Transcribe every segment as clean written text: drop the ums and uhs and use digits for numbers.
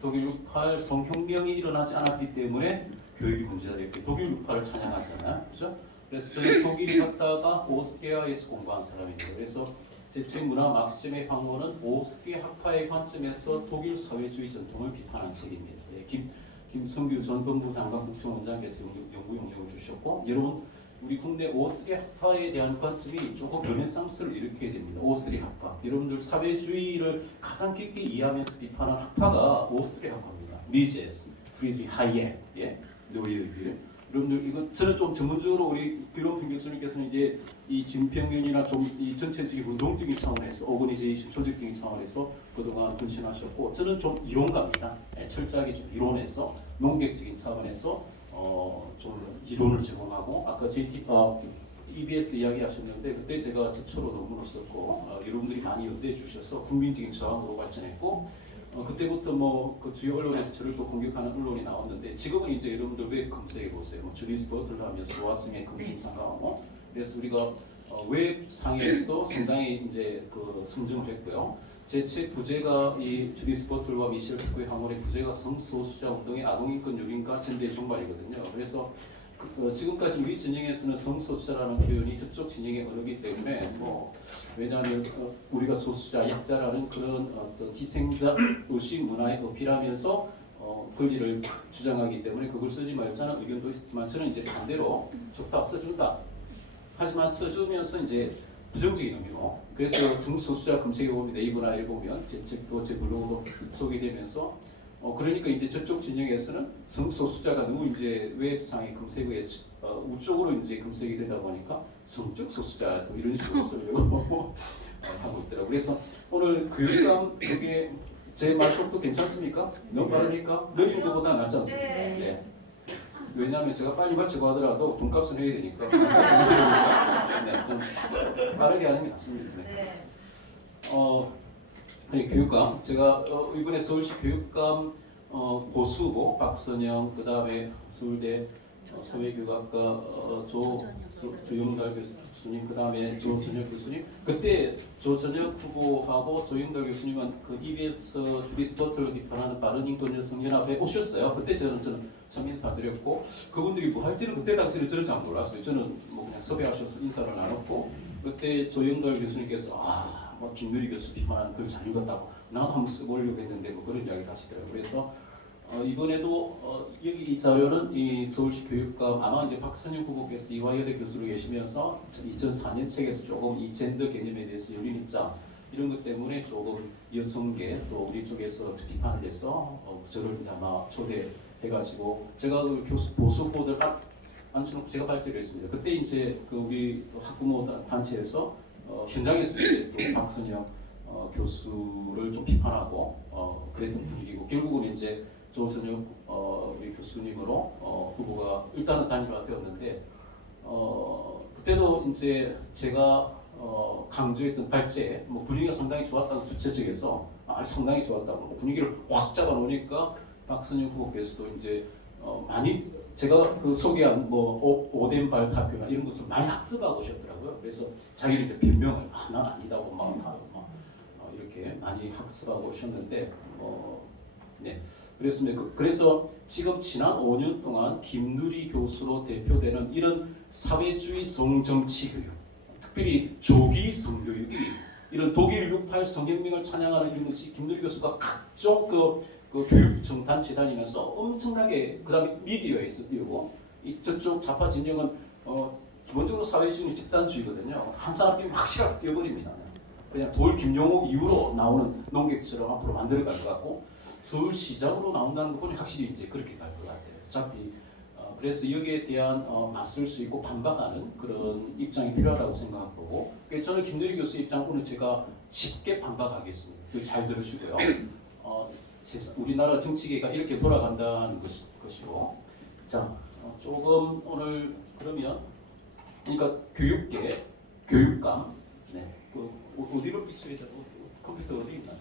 독일 68 성혁명이 일어나지 않았기 때문에 교육이 문제가 됐고 독일 68을 찬양하잖아요. 그렇죠? 그래서 저는 독일 갔다가 오스트리아에서 공부한 사람입니다. 그래서 제 책 문화 막시즘의 황혼은 오스트리아 학파의 관점에서 독일 사회주의 전통을 비판한 책입니다. 예, 김성규 전 법무부 장관 국정원장께서 연구 용역을 주셨고, 여러분 우리 국내 오스트리아 학파에 대한 관점이 조금 르네상스를 일으켜야 됩니다. 오스트리아 학파. 여러분들 사회주의를 가장 깊게 이해하면서 비판한 학파가 오스트리아 학파입니다. 미제스, 프리드리히 하이엔, 노예르빌. 여러분들 이거 저는 좀 전문적으로 우리 뷰런핑 교수님께서는 이제 이 진평면이나 좀 이 전체적인 운동적인 차원에서 오거니제이션 조직적인 차원에서 그동안 헌신하셨고, 저는 좀 이론가입니다. 철저하게 좀 이론에서 농객적인 차원에서 좀 이론을 제공하고, 아까 EBS 이야기하셨는데 그때 제가 최초로 논문을 썼고 여러분들이 많이 연대해 주셔서 국민적인 저항으로 발전했고, 그때부터 그 주요 언론에서 저를 또 공격하는 언론이 나왔는데, 지금은 이제 여러분들 웹 검색해 보세요. 주디스 버틀러 하면 소아승의 금진상가하고, 그래서 우리가 웹 상에서도 상당히 이제 그 성장을 했고요. 제 책 부제가 이 주디스 버틀러와 미셸 푸코의 항원의 부제가 성소수자 운동의 아동인권 요인과 젠더의 종말이거든요. 그래서 지금까지 우리 진영에서는 성소수자라는 표현이 저쪽 진영의 언어이기 때문에 왜냐하면 우리가 소수자, 약자라는 그런 어떤 희생자 의식 문화에 어필하면서 권리를 주장하기 때문에 그걸 쓰지 말자는 의견도 있었지만, 저는 이제 반대로 좋다, 써준다. 하지만 써주면서 이제 부정적인 의미로, 그래서 성소수자 검색해 보면 네이버나 보면 제 책도 제 블로그도 소개되면서 그러니까 이제 저쪽 진영에서는 성소수자가 너무 이제 웹상의 검색어에 우쪽으로 이제 검색이 되다 보니까 성적 소수자 또 이런 식으로 쓰려고 하고 있더라고요. 그래서 오늘 교육감 그게 제 말속도 괜찮습니까? 너무 빠르니까? 느린 것보다 낫지 않습니까? 네. 왜냐하면 제가 빨리 마치고 하더라도 돈값은 해야 되니까. 네, 좀 빠르게 하는 게 낫습니다. 네. 교육감, 제가 이번에 서울시 교육감 보수고 박선영, 그 다음에 서울대 사회교육학과 조영달 교수님, 그 다음에 조전혁 교수님. 그때 조전혁 후보하고 조영달 교수님은 그 EBS 주디스 버틀러 비판하는 바른인권 여성연합에 오셨어요. 그때 저는 참 인사드렸고, 그분들이 뭐 할지는 그때 당시에 저는 잘 몰랐어요. 저는 뭐 그냥 섭외하셔서 인사를 나눴고, 그때 조영달 교수님께서 김누리 교수 비판하는 글 잘 읽었다고, 나도 한번 써보려고 했는데 뭐 그런 이야기 하시더라고요. 그래서 이번에도 여기 이 자료는 이 서울시 교육감, 아마 이제 박선영 후보께서 이화여대 교수로 계시면서 2004년 책에서 조금 이 젠더 개념에 대해서 열린 입장 이런 것 때문에 조금 여성계 또 우리 쪽에서 비판을 해서 저를 이제 아마 초대해가지고 제가 그 교수 보수 후보들 앉혀놓고 제가 발제를 했습니다. 그때 이제 그 우리 학부모 단체에서 현장에서 이제 또 박선영 교수를 좀 비판하고 그랬던 분위기고, 결국은 이제 조선영 우리 교수님으로 후보가 일단은 단일화 되었는데, 그때도 이제 제가 강조했던 발제 분위기가 상당히 좋았다고, 주최 측에서 상당히 좋았다고 분위기를 확 잡아놓으니까 박선영 후보께서도 이제 많이 제가 그 소개한 오덴 발탁교나 이런 것을 많이 학습하고 오셨더라고요. 그래서 자기를 이제 변명을 난 아니다고 막 이렇게 많이 학습하고 오셨는데 네. 그랬습니다. 그래서 지금 지난 5년 동안 김누리 교수로 대표되는 이런 사회주의 성정치 교육, 특별히 조기 성교육이 이런 독일 68 성혁명을 찬양하는 이런 것이 김누리 교수가 각종 그 교육청 단체 다니면서 엄청나게, 그다음에 미디어에서 띄우고, 저쪽 좌파 진영은 기본적으로 사회주의 집단주의거든요. 한 사람 띄우면 확실하게 띄워버립니다. 그냥 돌 김용호 이후로 나오는 농객처럼 앞으로 만들어갈 것 같고, 서울시장으로 나온다는 거 보니 확실히 이제 그렇게 갈 것 같아요. 어차피 그래서 여기에 대한 맞설 수 있고 반박하는 그런 입장이 필요하다고 생각하고, 그래서 저는 김누리 교수 입장 오늘 제가 쉽게 반박하겠습니다. 잘 들으시고요. 우리나라 정치계가 이렇게 돌아간다는 것이고, 자 조금 오늘 그러면 그러니까 교육계, 교육감, 네, 어디로 비춰야 돼? 컴퓨터 어디 있나?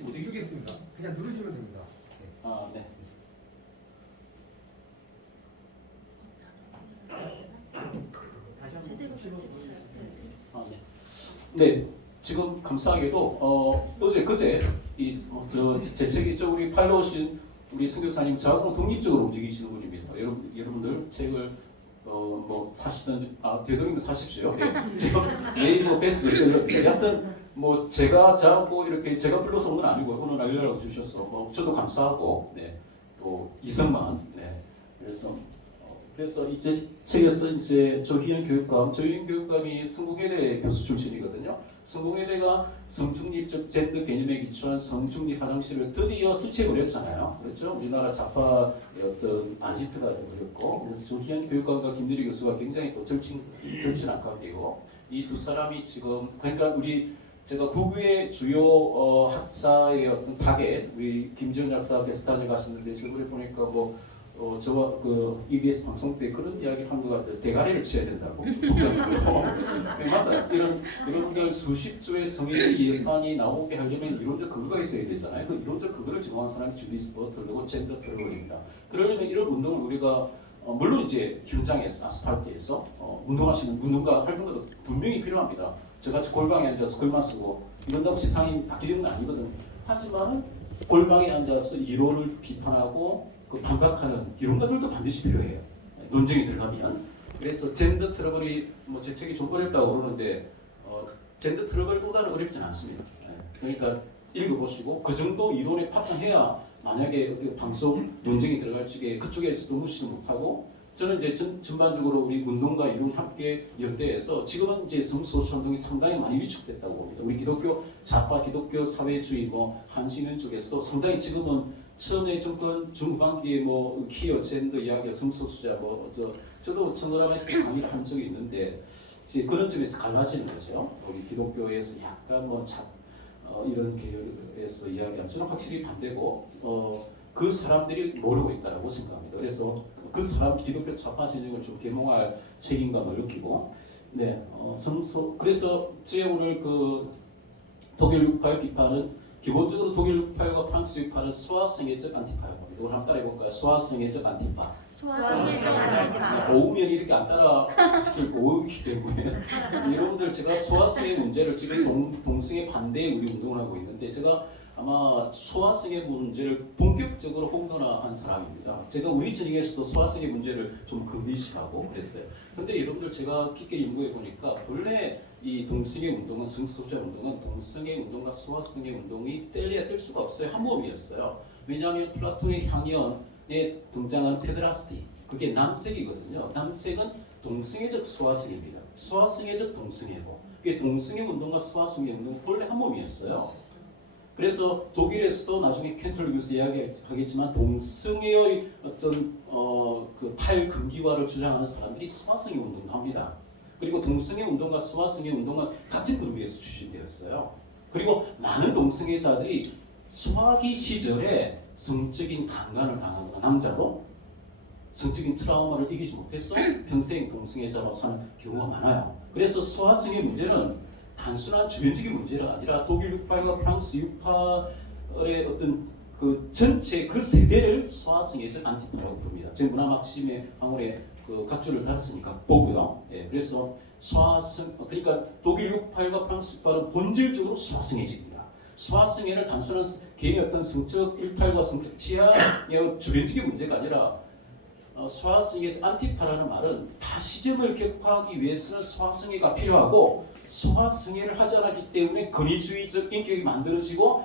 이쪽에 있습니다. 그냥 누르시면 됩니다. 네. 다시 한번 네. 네, 지금 감사하게도 어제 그제 제 책이 우리 팔로우신 우리 승교사님 저하고 독립적으로 움직이시는 분입니다. 여러분들 책을 뭐 사시든지 되도록이면 사십시오. 예. 지금 네이버 베스트셀러입니다. 여하튼 뭐 저하고 이렇게 제가 불러서 온 건 아니고 오늘 알려라고 주셔서 뭐 저도 감사하고 네. 또 이성만 네. 그래서 이제 책에서 이제 조희연 교육감이 성공회대 교수 출신이거든요. 성공회대가 성중립적 젠더 개념에 기초한 성중립 화장실을 드디어 수채버렸잖아요. 그렇죠? 우리나라 좌파의 어떤 아지트가 되어버렸고, 그래서 조희연 교육감과 김대리 교수가 굉장히 또 절친한 관계고, 이 두 사람이 지금 그러니까 제가 국외 주요 학자의 어떤 타겟, 우리 김지현 약사 게스트하게 가셨는데 저번에 보니까 저와 EBS 방송 때 그런 이야기를 한 것 같아요. 대가리를 치어야 된다고. 총명이고요. 맞아요. 이런들 수십조의 성인의 예산이 나오게 하려면 이론적 근거가 있어야 되잖아요. 그 이론적 근거를 제공한 사람이 주디스 버틀러고 젠더 트러블입니다. 그러려면 이런 운동을 우리가 물론 이제 현장에서 아스팔트에서 운동하시는 운동가 활동가도 분명히 필요합니다. 저같이 골방에 앉아서 글만 쓰고 이런다고 세상이 바뀌는 건 아니거든. 하지만 골방에 앉아서 이론을 비판하고 반박하는 이론가들도 반드시 필요해요. 논쟁이 들어가면. 그래서 젠더 트러블이 제 책이 좀 어렵다고 그러는데 젠더 트러블보다는 어렵진 않습니다. 그러니까 읽어보시고 그 정도 이론에 파탄해야 만약에 방송 논쟁이 들어갈 적에 그쪽에서도 무시를 못하고 저는 이제 전반적으로 우리 운동과 이론이 함께 연대해서 지금은 이제 성소수 운동이 상당히 많이 위축됐다고 봅니다. 우리 기독교 좌파 기독교 사회주의 한신은 쪽에서도 상당히 지금은 처음에 정권 중후반기에 퀴어 젠더 이야기 성소수자 저도 청거람에서 강의를 한 적이 있는데 이제 그런 점에서 갈라지는 거죠. 우리 기독교에서 약간 이런 계열에서 이야기하면 저는 확실히 반대고 그 사람들이 모르고 있다라고 생각합니다. 그래서 그 사람 기독교 좌파 진영을 좀 계몽할 책임감을 느끼고 그래서 제 오늘 독일 68 비판은 기본적으로 독일 68과 프랑스 68은 소아성애적 안티파라고 합니다. 이걸 한번 따라해볼까요? 소아성애적 안티파. 소아성애적 안티파. 오우면 이렇게 안 따라 시키고 오우기 때문에 여러분들 제가 소아성애 문제를 지금 동성애 반대에 우리 운동을 하고 있는데 제가 아마 소아성애 문제를 본격적으로 홍보한 사람입니다. 제가 우리 진영에서도 소아성애 문제를 좀 금지시하고 그랬어요. 근데 여러분들 제가 깊게 연구해 보니까 원래 이 동성애 운동은 성소수자 운동은 동성애 운동과 소아성애 운동이 뗄래야 뗄 수가 없어요. 한 몸이었어요. 왜냐하면 플라톤의 향연에 등장한 페드라스티 그게 남색이거든요. 남색은 동성애적 소아성애입니다. 소아성애적 동성애고 그게 동성애 운동과 소아성애 운동 본래 한 몸이었어요. 그래서 독일에서도 나중에 켄틀 교수 이야기하겠지만 동성애의 어떤 탈금기화를 주장하는 사람들이 소아성애 운동도 합니다. 그리고 동성애 운동과 소아성애 운동은 같은 그룹에서 추진되었어요. 그리고 많은 동성애자들이 소아기 시절에 성적인 강간을 당하거나 남자도 성적인 트라우마를 이기지 못해서 평생 동성애자로 사는 경우가 많아요. 그래서 소아성애 문제는 단순한 주변적인 문제가 아니라 독일 68과 프랑스 68의 어떤 전체 세대를 소아성애적 안티파라고 부릅니다. 제 문화막심의 방울에 각주를 달았으니까 보고요. 예, 그래서 그러니까 독일 68과 프랑스 68은 본질적으로 소아성애적입니다. 소아성애를 단순한 개인의 어떤 성적 일탈과 성적 취향의 주변적인 문제가 아니라 소아성애적 안티파라는 말은 파시즘을 격파하기 위해서는 소아성애가 필요하고 소아성애를 하지 않았기 때문에 권위주의적 인격이 만들어지고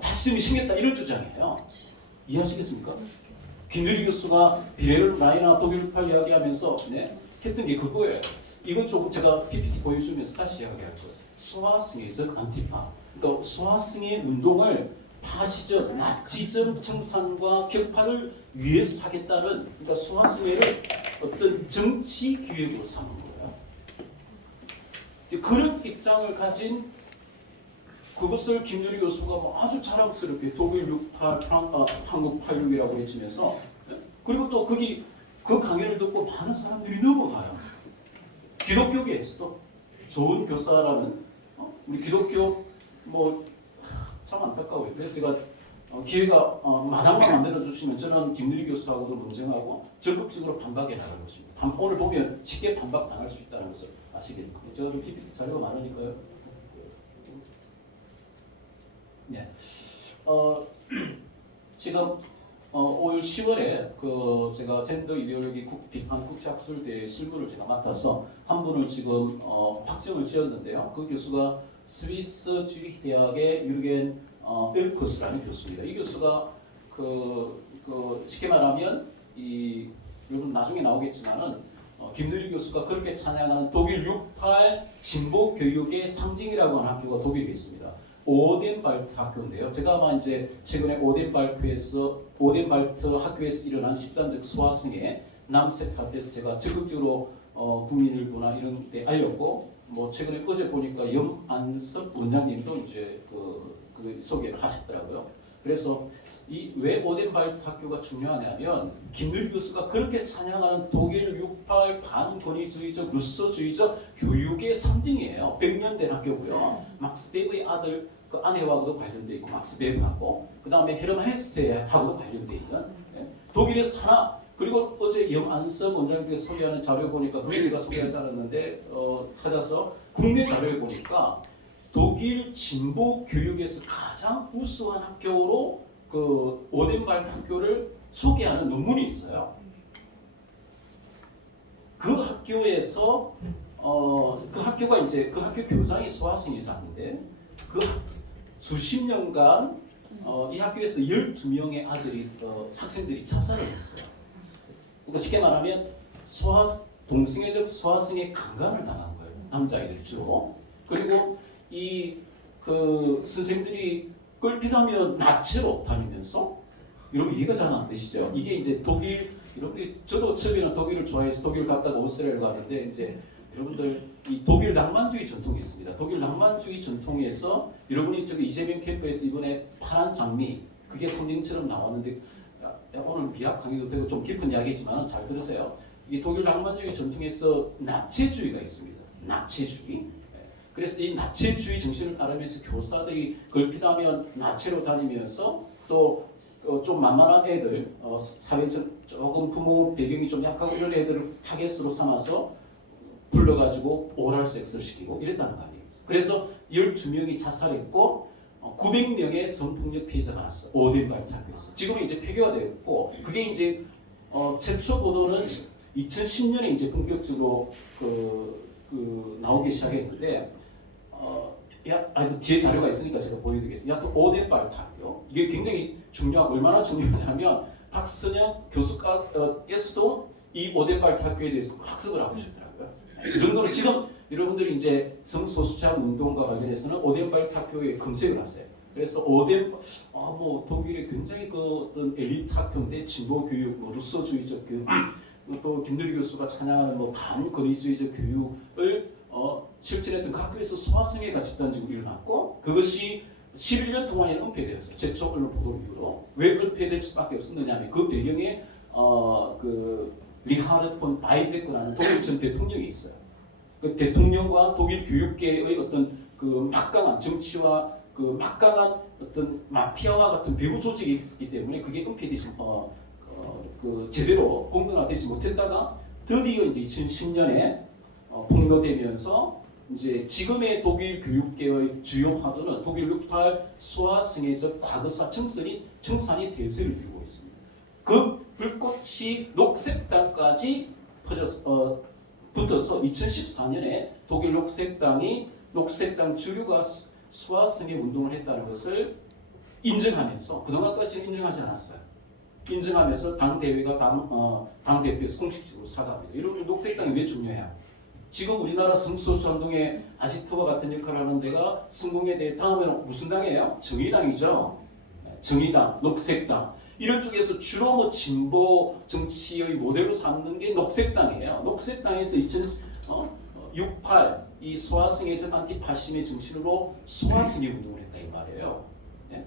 파시즘이 생겼다 이런 주장이에요. 이해하시겠습니까? 김유리 교수가 비레를 라이나 독일 68 이야기하면서 했던 게 그거예요. 이건 조금 제가 PPT 보여주면서 다시 이야기할 거예요. 소아성애적 안티파. 그러니까 소아성애 운동을 파시즘, 나치즘 청산과 격파를 위해서 하겠다는 그러니까 소아성애를 어떤 정치 기획으로 삼은 거예요. 그런 입장을 가진 그것을 김유리 교수가 아주 자랑스럽게 독일 68, 한국 86이라고 해주면서 그리고 또 그 강의를 듣고 많은 사람들이 넘어가요. 기독교계에서도 좋은 교사라는 우리 기독교 참 안타까워요. 그래서 제가 기회가 마당만 만들어 주시면 저는 김유리 교수하고도 논쟁하고 적극적으로 반박해 나갈 것입니다. 오늘 보면 쉽게 반박 당할 수 있다는 것을 아시겠죠? 제가 좀 PPT 자료가 많으니까요. 네. 지금 올 10월에 그 제가 젠더 이데올로기 비판 국제학술대 실무를 제가 맡아서 한 분을 지금 확정을 지었는데요. 그 교수가 스위스 주리히 대학의 유르겐 엘커스라는 교수입니다. 이 교수가 쉽게 말하면 여러분 나중에 나오겠지만은 김대리 교수가 그렇게 찬양하는 독일 68 진보 교육의 상징이라고 하는 학교가 독일에 있습니다. 오덴발트 학교인데요. 제가 아마 이제 최근에 오덴발트 학교에서 일어난 집단적 수화성의 남색 사태에서 제가 적극적으로 국민일보나 이런 데 알렸고, 뭐 최근에 어제 보니까 염안섭 원장님도 이제 그 소개를 하셨더라고요. 그래서 이 왜 오덴발트 학교가 중요하냐면 김대리 교수가 그렇게 찬양하는 독일 68 반권위주의적 루소주의적 교육의 상징이에요. 100년 된 학교고요. 막스 베버의 아들 그 아내하고도 관련돼 있고 막스 베버하고 그 다음에 헤르만 헤세하고도 관련돼 있는 독일에서 하나. 그리고 어제 염안섭 원장님께서 소개하는 자료 보니까 그걸 제가 소개하지 않았는데 찾아서 국내 자료에 보니까 독일 진보 교육에서 가장 우수한 학교로 그 오덴발트 학교를 소개하는 논문이 있어요. 그 학교에서 그 학교가 이제 그 학교 교장이 수화성이자인데 그 수십 년간 이 학교에서 12명의 학생들이 자살을 했어요. 그러니까 쉽게 말하면 동성애적 수화성에 강간을 당한 거예요. 남자아이들 주로. 그리고 그 선생들이 끌피다면 나체로 다니면서 여러분 이해가 잘 안 되시죠? 이게 이제 독일 여러분들이 저도 처음에는 독일을 좋아해서 독일 갔다가 오스트리아를 갔는데 이제 여러분들 이 독일 낭만주의 전통이 있습니다. 독일 낭만주의 전통에서 여러분이 저기 이재명 캠프에서 이번에 파란 장미 그게 상징처럼 나왔는데 오늘 미학 강의도 되고 좀 깊은 이야기지만 잘 들으세요. 이게 독일 낭만주의 전통에서 나체주의가 있습니다. 나체주의. 그래서 이 나체주의 정신을 따르면서 교사들이 걸핏하면 나체로 다니면서 또 좀 만만한 애들, 사회적 조금 부모 배경이 좀 약하고 이런 애들을 타겟으로 삼아서 불러가지고 오랄 섹스를 시키고 이랬다는 거 아니에요. 그래서 12명이 자살했고 900명의 성폭력 피해자가 났어. 오덴발트 학교에서. 지금은 이제 폐교가 되었고 그게 이제 최초 보도는 2010년에 이제 본격적으로 나오기 시작했는데 그 뒤에 자료가 있으니까 제가 보여드리겠습니다. 여하튼 오덴발트 학교 이게 굉장히 중요하고 얼마나 중요하냐면 박선영 교수께서도 이 오덴발트 학교에 대해서 학습을 하고 싶더라고요. 이 정도로 지금 여러분들이 이제 성소수자 운동과 관련해서는 오덴발트 학교에 검색을 하세요. 그래서 뭐 독일의 굉장히 그 어떤 엘리트 학교인데 진보 교육, 뭐 루소주의적 교육, 또 김대리 교수가 찬양하는 뭐 반권위주의적 교육을 실천했던 그 학교에서 소아성애가 집단적으로 일어났고 그것이 11년 동안에 은폐되었어요. 최초 언론 보도 이후로. 왜 은폐될 수밖에 없었느냐 하면 그 배경에 그 리하르트 폰 바이제크라는 독일 전 대통령이 있어요. 그 대통령과 독일 교육계의 어떤 그 막강한 정치와 그 막강한 어떤 마피아와 같은 배후 조직이 있었기 때문에 그게 은폐되지 그 제대로 공론화되지 못했다가 드디어 이제 2010년에 폭로되면서 이제 지금의 독일 교육계의 주요 화두는 독일 68 소아성애적 과거사 청산이 대세를 이루고 있습니다. 그 불꽃이 녹색당까지 붙어서 2014년에 독일 녹색당 주류가 소아성애 운동을 했다는 것을 인정하면서 그동안까지는 인정하지 않았어요. 인정하면서 당 대회가 당 대표에서 공식적으로 사과합니다. 이런 녹색당이 왜 중요해요? 지금 우리나라 성소수자 운동에 아지트와 같은 역할을 하는 데가 성공에 대해 다음에는 무슨 당이에요? 정의당이죠. 정의당, 녹색당 이런 쪽에서 주로 뭐 진보 정치의 모델로 삼는 게 녹색당이에요. 녹색당에서 68 이 소아성애적 안티파시즘의 정신으로 소아성애 운동을 했다 이 말이에요. 네?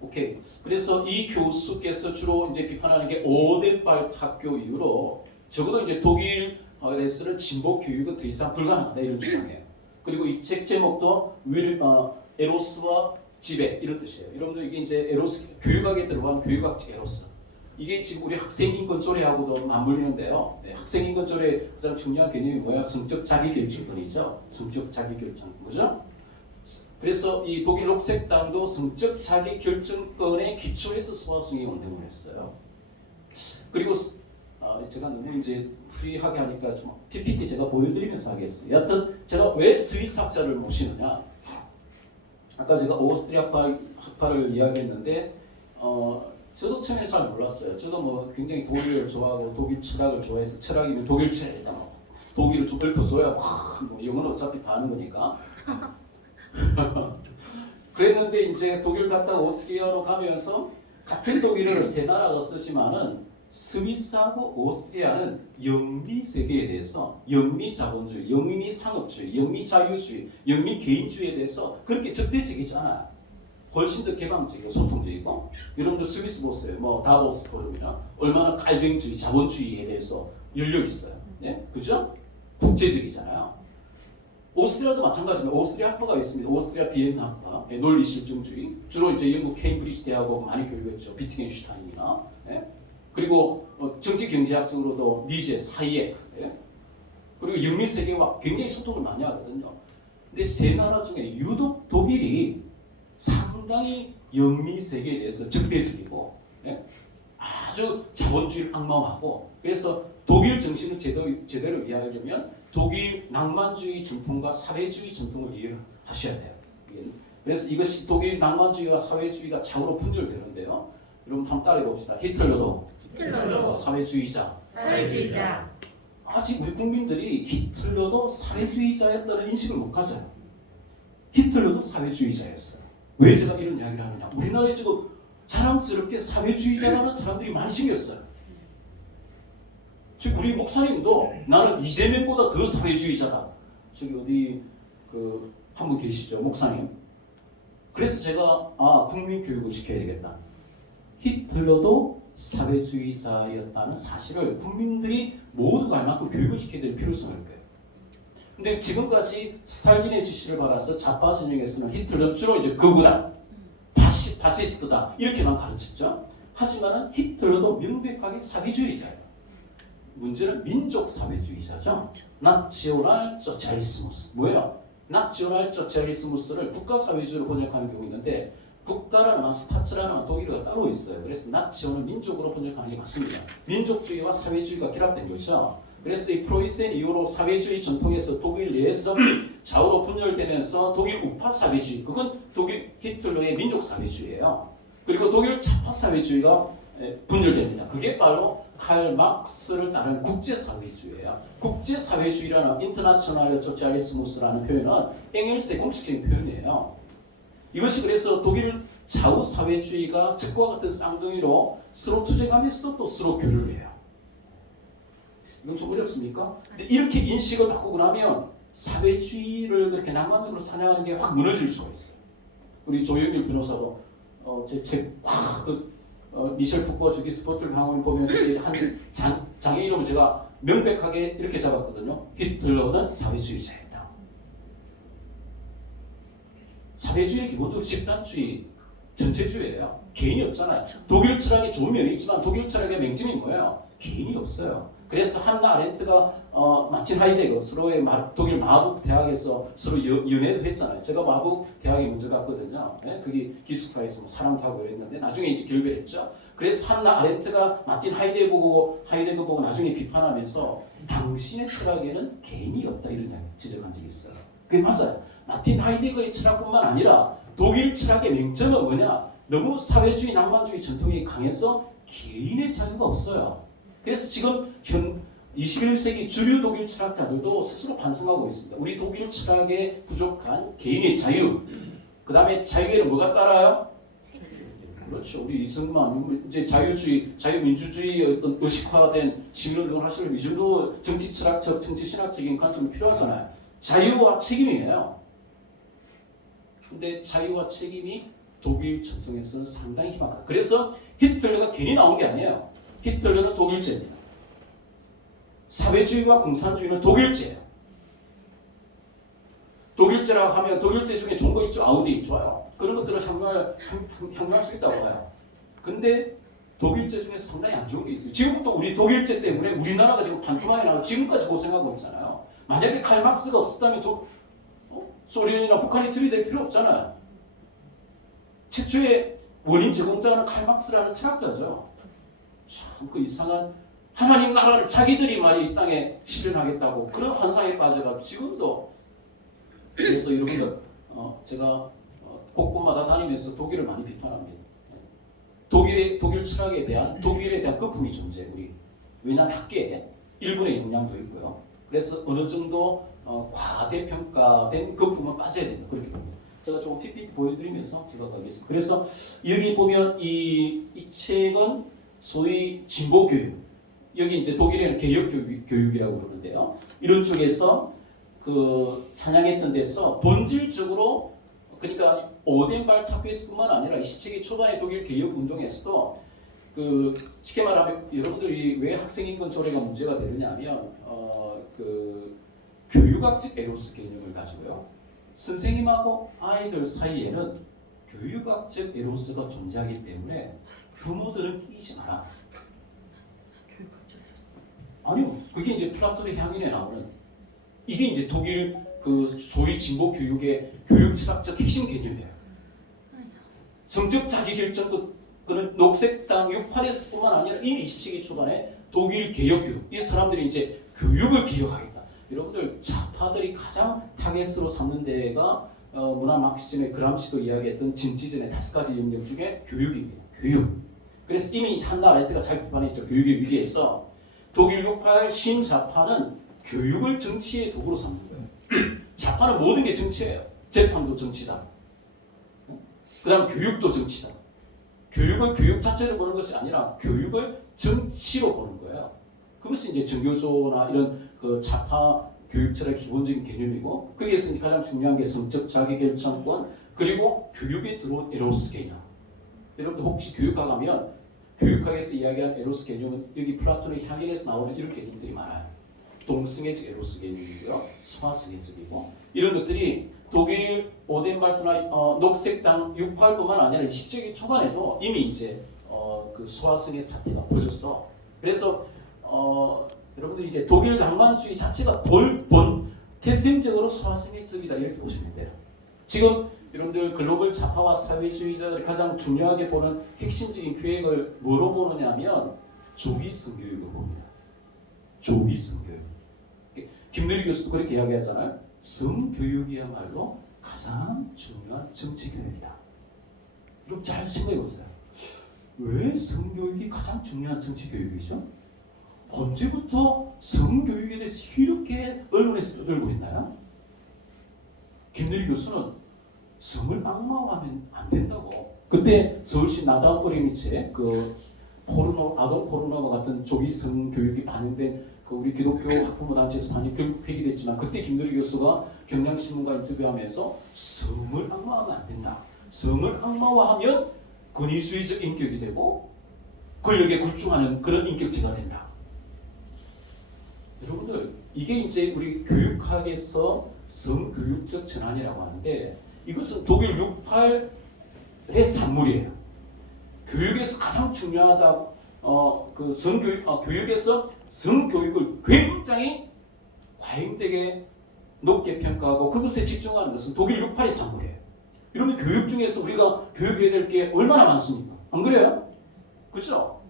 오케이. 그래서 이 교수께서 주로 이제 비판하는 게 오덴발트 학교 이후로 적어도 이제 독일에서는 진보 교육은 더 이상 불가능하다 이런 주장이에요. 그리고 이 책 제목도 에로스와 지배 이런 뜻이에요. 여러분들 이게 이제 에로스 교육학에 들어간 교육학적 에로스. 이게 지금 우리 학생인권조례하고도 맞물리는데요. 네, 학생인권조례 가장 중요한 개념이 뭐야? 성적 자기결정권이죠. 성적 자기결정. 뭐죠? 그래서 이 독일 녹색당도 성적 자기 결정권에 기초해서 소아성애 운동을 했어요. 그리고 제가 너무 이제 프리하게 하니까 좀 PPT 제가 보여드리면서 하겠어요. 여하튼 제가 왜 스위스 학자를 모시느냐? 아까 제가 오스트리아 학파를 이야기했는데 저도 처음에 잘 몰랐어요. 저도 뭐 굉장히 독일을 좋아하고 독일 철학을 좋아해서 철학이면 독일 철학이다. 뭐 독일을 좀 읊어줘야 뭐 영어는 어차피 다 아는 거니까. 그랬는데 이제 독일 갔다가 오스트리아로 가면서 같은 독일어를 세 나라가 쓰지만은 스위스하고 오스트리아는 영미 세계에 대해서 영미 자본주의, 영미 상업주의, 영미 자유주의, 영미 개인주의에 대해서 그렇게 적대적이지 않아요. 훨씬 더 개방적이고 소통적이고 여러분들 스위스 보세요. 뭐 다보스 포럼이나 얼마나 갈등주의, 자본주의에 대해서 열려 있어요. 네? 그죠? 국제적이잖아요. 오스트리아도 마찬가지입니다. 오스트리아 학파가 있습니다. 오스트리아 비엔나 학파, 논리 실증주의. 주로 이제 영국 케임브리지 대학하고 많이 교류했죠. 비트겐슈타인이나. 네? 그리고 정치 경제학적으로도 미제, 사이에크. 네? 그리고 영미 세계와 굉장히 소통을 많이 하거든요. 근데 세 나라 중에 유독 독일이 상당히 영미 세계에 대해서 적대적이고 네? 아주 자본주의를 악마화하고 그래서 독일 정신을 제대로 이해하려면 독일 낭만주의 전통과 사회주의 전통을 이해하셔야 돼요. 그래서 이것이 독일 낭만주의와 사회주의가 좌우로 분열되는데요. 여러분 한번 따라해 봅시다. 히틀러도 사회주의자. 아직 우리 국민들이 히틀러도 사회주의자였다는 인식을 못 가져요. 히틀러도 사회주의자였어요. 왜 제가 이런 이야기를 하느냐? 우리나라에 지금 자랑스럽게 사회주의자라는 사람들이 많이 생겼어요. 즉 우리 목사님도 나는 이재명보다 더 사회주의자다. 저기 어디 한 분 계시죠, 목사님. 그래서 제가 국민 교육을 시켜야 되겠다. 히틀러도 사회주의자였다는 사실을 국민들이 모두가 알 만큼 교육을 시켜야 될 필요성이 있어요. 근데 지금까지 스탈린의 지시를 받아서 좌파 진영에서는 히틀러는 주로 이제 극우다, 파시스트다 이렇게만 가르쳤죠. 하지만은 히틀러도 명백하게 사회주의자예요. 문제는 민족 사회주의자죠. 나치오날 소циализ무스 뭐예요? 나치오날 소циализ무스를 국가 사회주의로 번역하는 경우 있는데 국가라는 스타츠라는 독일어가 따로 있어요. 그래서 나치오는 민족으로 번역하는 게 맞습니다. 민족주의와 사회주의가 결합된 것이죠. 그래서 이 프로이센 이후로 사회주의 전통에서 독일 내에서 좌우로 분열되면서 독일 우파 사회주의, 그건 독일 히틀러의 민족 사회주의예요. 그리고 독일 좌파 사회주의가 분열됩니다. 그게 바로 칼 막스를 따른 국제사회주의예요. 국제사회주의라는 인터내셔널 소циализ무스라는 표현은 엥겔스의 공식적인 표현이에요. 이것이 그래서 독일 좌우 사회주의가 적과 같은 쌍둥이로 서로 투쟁하면서도 또 서로 교류를 해요. 이건 좀 어렵습니까? 근데 이렇게 인식을 바꾸고 나면 사회주의를 그렇게 낭만적으로 찬양하는 게 확 무너질 수가 있어요. 우리 조영일 변호사도 제 책 미셸 푸코와 주디 스포트를 방언을 보면 한 장의 이름을 제가 명백하게 이렇게 잡았거든요. 히틀러는 사회주의자였다. 사회주의는 기본적으로 집단주의, 전체주의예요. 개인이 없잖아요. 독일 철학에 좋은 면이 있지만 독일 철학의 맹점이 뭐예요? 개인이 없어요. 그래서 한나 아렌트가 마틴 하이데거 서로의 독일 마북 대학에서 서로 연애도 했잖아요. 제가 마북 대학에 먼저 갔거든요. 네? 그게 기숙사에서 뭐 사람도 하고 그랬는데 나중에 이제 결별했죠. 그래서 한나 아렌트가 마틴 하이데거 보고 나중에 비판하면서 당신의 철학에는 개인이 없다 이런 이야기 지적한 적이 있어요. 그게 맞아요. 마틴 하이데거의 철학뿐만 아니라 독일 철학의 맹점은 뭐냐? 너무 사회주의 낭만주의 전통이 강해서 개인의 자유가 없어요. 그래서 지금 21세기 주류 독일 철학자들도 스스로 반성하고 있습니다. 우리 독일 철학에 부족한 개인의 자유, 그 다음에 자유에는 뭐가 따라요? 그렇죠. 우리 이승만 이제 자유주의, 자유민주주의의 어떤 의식화된 시민운동을 하시려면 이 정도 정치 철학적, 정치 신학적인 관점이 필요하잖아요. 자유와 책임이에요. 근데 자유와 책임이 독일 전통에서는 상당히 희박하다. 그래서 히틀러가 괜히 나온 게 아니에요. 히틀러는 독일제입니다. 사회주의와 공산주의는 독일제예요. 독일제라고 하면 독일제 중에 좋은 거 있죠. 아우디 좋아요. 그런 것들을 향유할 수 있다고 봐요. 근데 독일제 중에 상당히 안 좋은 게 있어요. 지금부터 우리 독일제 때문에 우리나라가 지금 반토막이 나고 지금까지 고생하고 있잖아요. 만약에 칼 막스가 없었다면 소련이나 북한이 들이댈 필요 없잖아요. 최초의 원인 제공자는 칼막스라는 철학자죠. 참 그 이상한 하나님 나라를 자기들이 말이 이 땅에 실현하겠다고 그런 환상에 빠져가 지금도. 그래서 여러분들 제가 곳곳마다 다니면서 독일을 많이 비판합니다. 독일 철학에 대한 독일에 대한 거품이 존재해. 우리 왜냐하면 학계에 일본의 영향도 있고요. 그래서 어느 정도 과대평가된 거품은 빠져야 된다 그렇게 봅니다. 제가 조금 PPT 보여드리면서 제가 가겠습니다. 그래서 여기 보면 이 책은 소위 진보 교육, 여기 이제 독일에는 개혁 교육이라고 그러는데요. 이런 쪽에서 그 찬양했던 데서 본질적으로 그러니까 오덴발 학교에서뿐만 아니라 20세기 초반의 독일 개혁 운동에서도 그 쉽게 말하면 여러분들이 왜 학생인권 조례가 문제가 되느냐면 그 교육학적 에로스 개념을 가지고요. 선생님하고 아이들 사이에는 교육학적 에로스가 존재하기 때문에 부모들은 끼지 마라. 아니요, 그게 이제 플라톤의 향인에 나오는 이게 이제 독일 그 소위 진보 교육의 교육 철학적 핵심 개념이에요. 성적 자기결정 그는 녹색당 68에서뿐만 아니라 이미 20세기 초반에 독일 개혁 교육 이 사람들이 이제 교육을 개혁하겠다. 여러분들 좌파들이 가장 타겟으로 삼는 데가 문화 마크시즘의 그람시도 이야기했던 진지전의 5가지 영역 중에 교육입니다. 교육. 그래서 이미 한나 아레트가 잘 비판했죠. 교육의 위기에서 독일 68 신좌파는 교육을 정치의 도구로 삼는 거예요. 좌파는 모든 게 정치예요. 재판도 정치다. 그 다음 교육도 정치다. 교육을 교육 자체로 보는 것이 아니라 교육을 정치로 보는 거예요. 그것이 이제 정교조나 이런 그 좌파 교육 철의 기본적인 개념이고 거기에서 가장 중요한 게 성적 자기결정권 그리고 교육에 들어온 에로스 개념. 여러분들 혹시 교육학 가면 교육학에서 이야기한 에로스 개념은 여기 플라톤의 향연에서 나오는 이런 개념들이 많아요. 동성애적 에로스 개념이고요. 소아성애적이고 이런 것들이 독일 오덴발트나 녹색당 68뿐만 아니라 20세기 초반에도 이미 이제 그 소아성애 사태가 벌어졌어. 그래서 여러분들 이제 독일 낭만주의 자체가 태생적으로 소아성애적이다 이렇게 보시면 돼요. 지금 여러분들 글로벌 좌파와 사회주의자들이 가장 중요하게 보는 핵심적인 계획을 뭐로 보느냐면 조기 성교육을 봅니다. 조기 성교육. 김대리 교수도 그렇게 이야기하잖아요. 성교육이야말로 가장 중요한 정치교육이다. 여러분 잘 생각해 보세요. 왜 성교육이 가장 중요한 정치교육이죠? 언제부터 성교육에 대해서 이렇게 언론에서 떠들고 있나요? 김대리 교수는 성을 악마화하면 안 된다고. 그때 서울시 나다운 어린이체 그 포르노 아동 포르노와 같은 조기 성교육이 반영된 그 우리 기독교 학부모 단체에서 반영 결국 폐기됐지만 그때 김대리 교수가 경향신문과 인터뷰하면서 성을 악마화하면 안 된다. 성을 악마화하면 권위주의적 인격이 되고 권력에 굴중하는 그런 인격체가 된다. 여러분들 이게 이제 우리 교육학에서 성교육적 전환이라고 하는데 이것은 독일 68의 산물이에요. 교육에서 가장 중요하다. 그 교육에서 성교육을 굉장히 과잉되게 높게 평가하고 그것에 집중하는 것은 독일 68의 산물이에요. 여러분 교육 중에서 우리가 교육해야 될 게 얼마나 많습니까? 안 그래요? 그렇죠?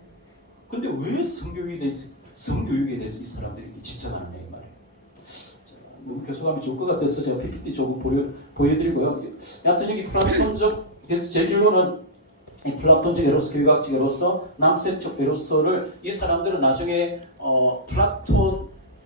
근데 왜 성교육에 대해서 이 사람들이 이렇게 집착하느냐 이 말이에요. 너무 교수감이 좋을 것 같아서 제가 PPT 조금 보여드리고요. 여하튼 여기 플라톤적 그래서 제 진로는 이 플라톤적 에로스 교육학적 에로서 남세적 에로서를 이 사람들은 나중에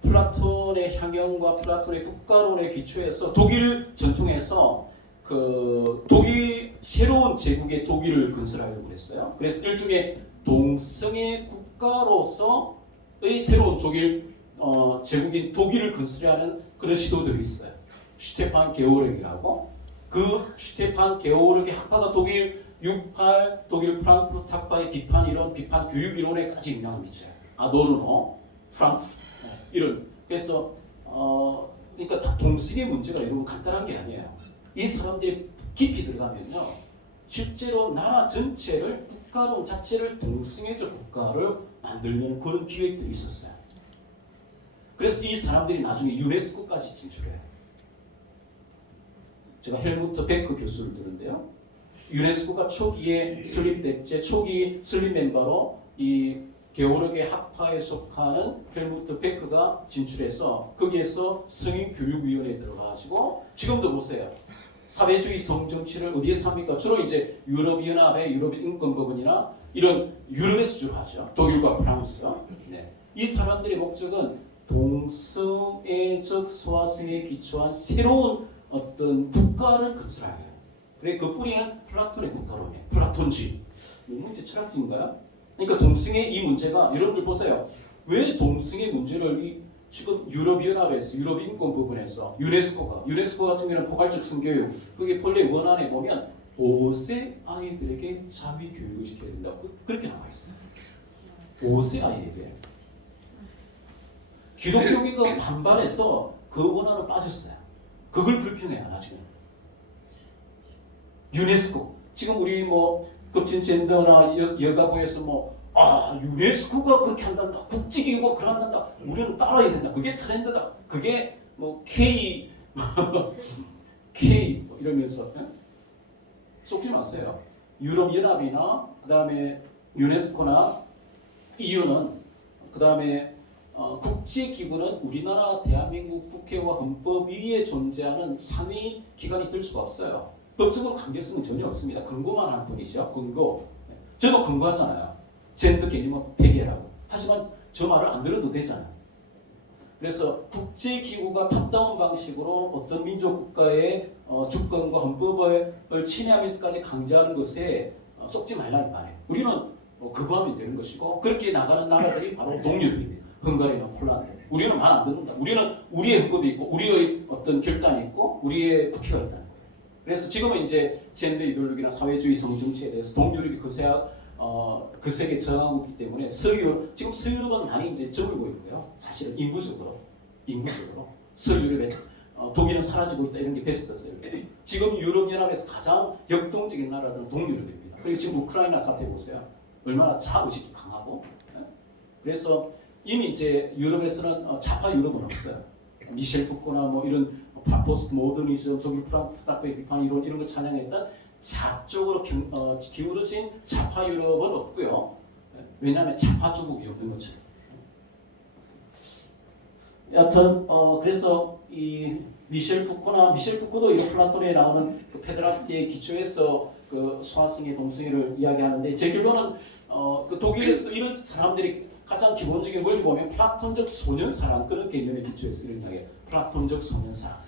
플라톤의 향연과 플라톤의 국가론의 기초에서 독일 전통에서 그 독일 새로운 제국의 독일을 건설하려고 했어요. 그래서 일종의 동성애 국가로서의 새로운 독일 제국인 독일을 건설하는 그런 시도들이 있어요. 슈테판 게오르기라고 그 슈테판 게오르기 학파가 독일 68 독일 프랑크푸르트 학파의 비판 이론, 비판 교육 이론에까지 영향을 미쳐요. 아도르노, 프랑크푸르트 이런. 그래서 그러니까 다 동성애 문제가 여러분 간단한 게 아니에요. 이 사람들이 깊이 들어가면요, 실제로 나라 전체를 국가론 자체를 동성애적 국가를 만들려는 그런 기획들이 있었어요. 그래서 이 사람들이 나중에 유네스코까지 진출해요. 제가 헬무트 베크 교수를 들은데요. 유네스코가 초기에 초기 설립 멤버로 이 게오르게 학파에 속하는 헬무트 베크가 진출해서 거기에서 성인교육위원회에 들어가시고 지금도 보세요. 사회주의 성정치를 어디에서 합니까? 주로 이제 유럽연합의 유럽인권법원이나 이런 유럽에서 주로 하죠. 독일과 프랑스. 네. 이 사람들의 목적은 동성애적 소화성에 기초한 새로운 어떤 국가를 건설하게 해요. 그래 그 뿌리는 플라톤의 국가론이에요. 플라톤주의. 너무 이제 철학주의인가요? 그러니까 동성애 이 문제가 여러분들 보세요. 왜 동성애 문제를 지금 유럽연합에서 유럽인권법원에서 유네스코 같은 경우는 포괄적 성교육 그게 본래 원안에 보면 5세 아이들에게 자위 교육을 시켜야 된다고 그렇게 나와 있어요. 5세 아이에게. 기독교계가 반발해서 그 원안은 빠졌어요. 그걸 불평해요 나중에. 유네스코 지금 우리 뭐 급진 젠더나 여가부에서 유네스코가 그렇게 한단다. 국제기구가 그런단다. 우리는 따라야 된다. 그게 트렌드다. 그게 뭐 K 뭐 이러면서 속지 마세요. 유럽연합이나 그 다음에 유네스코나 EU는 그 다음에 국제기구는 우리나라 대한민국 국회와 헌법 위에 존재하는 상위 기관이 될 수가 없어요. 법적으로 관계성은 전혀 없습니다. 근거만 할 뿐이죠. 근거. 저도 근거하잖아요. 젠더 개념은 폐기하라고. 하지만 저 말을 안 들어도 되잖아요. 그래서 국제기구가 탑다운 방식으로 어떤 민족국가의 주권과 헌법을 침해하면서까지 강제하는 것에 속지 말라는 말이에요. 우리는 그거 하면 되는 것이고 그렇게 나가는 나라들이 바로 동유럽입니다. 헝가리나 폴란드. 우리는 말 안 듣는다. 우리는 우리의 헌법이 있고 우리의 어떤 결단이 있고 우리의 국회가 있다는 거예요. 그래서 지금은 이제 젠더 이데올로기나 사회주의 성정치에 대해서 동유럽이 거세게 저항하고 있기 때문에 지금 서유럽은 많이 이제 접을고 있고요. 사실은 인구적으로 서유럽에 독일은 사라지고 있다 이런 게 베스트셀러. 지금 유럽연합에서 가장 역동적인 나라들은 동유럽입니다. 그리고 지금 우크라이나 사태 보세요. 얼마나 자의식이 강하고. 그래서 이미 이제 유럽에서는 좌파 유럽은 없어요. 미셸 푸코나 뭐 이런 포스트 모더니즘, 독일 프랑크푸르트의 비판 이런 걸 찬양했던 좌쪽으로 기울어진 좌파 유럽은 없고요. 왜냐하면 좌파 조국이 없는 것처럼. 여하튼 그래서 이 미셸 푸코도 이런 플라톤에 나오는 그 페드라스티의 기초에서 그 소아성의 동성애를 이야기하는데 제 결론은 그 독일에서 이런 사람들이 가장 기본적인 걸 보면 플라톤적 소년사랑 그런 개념의 기초에서 이런 이야기예요. 플라톤적 소년사랑.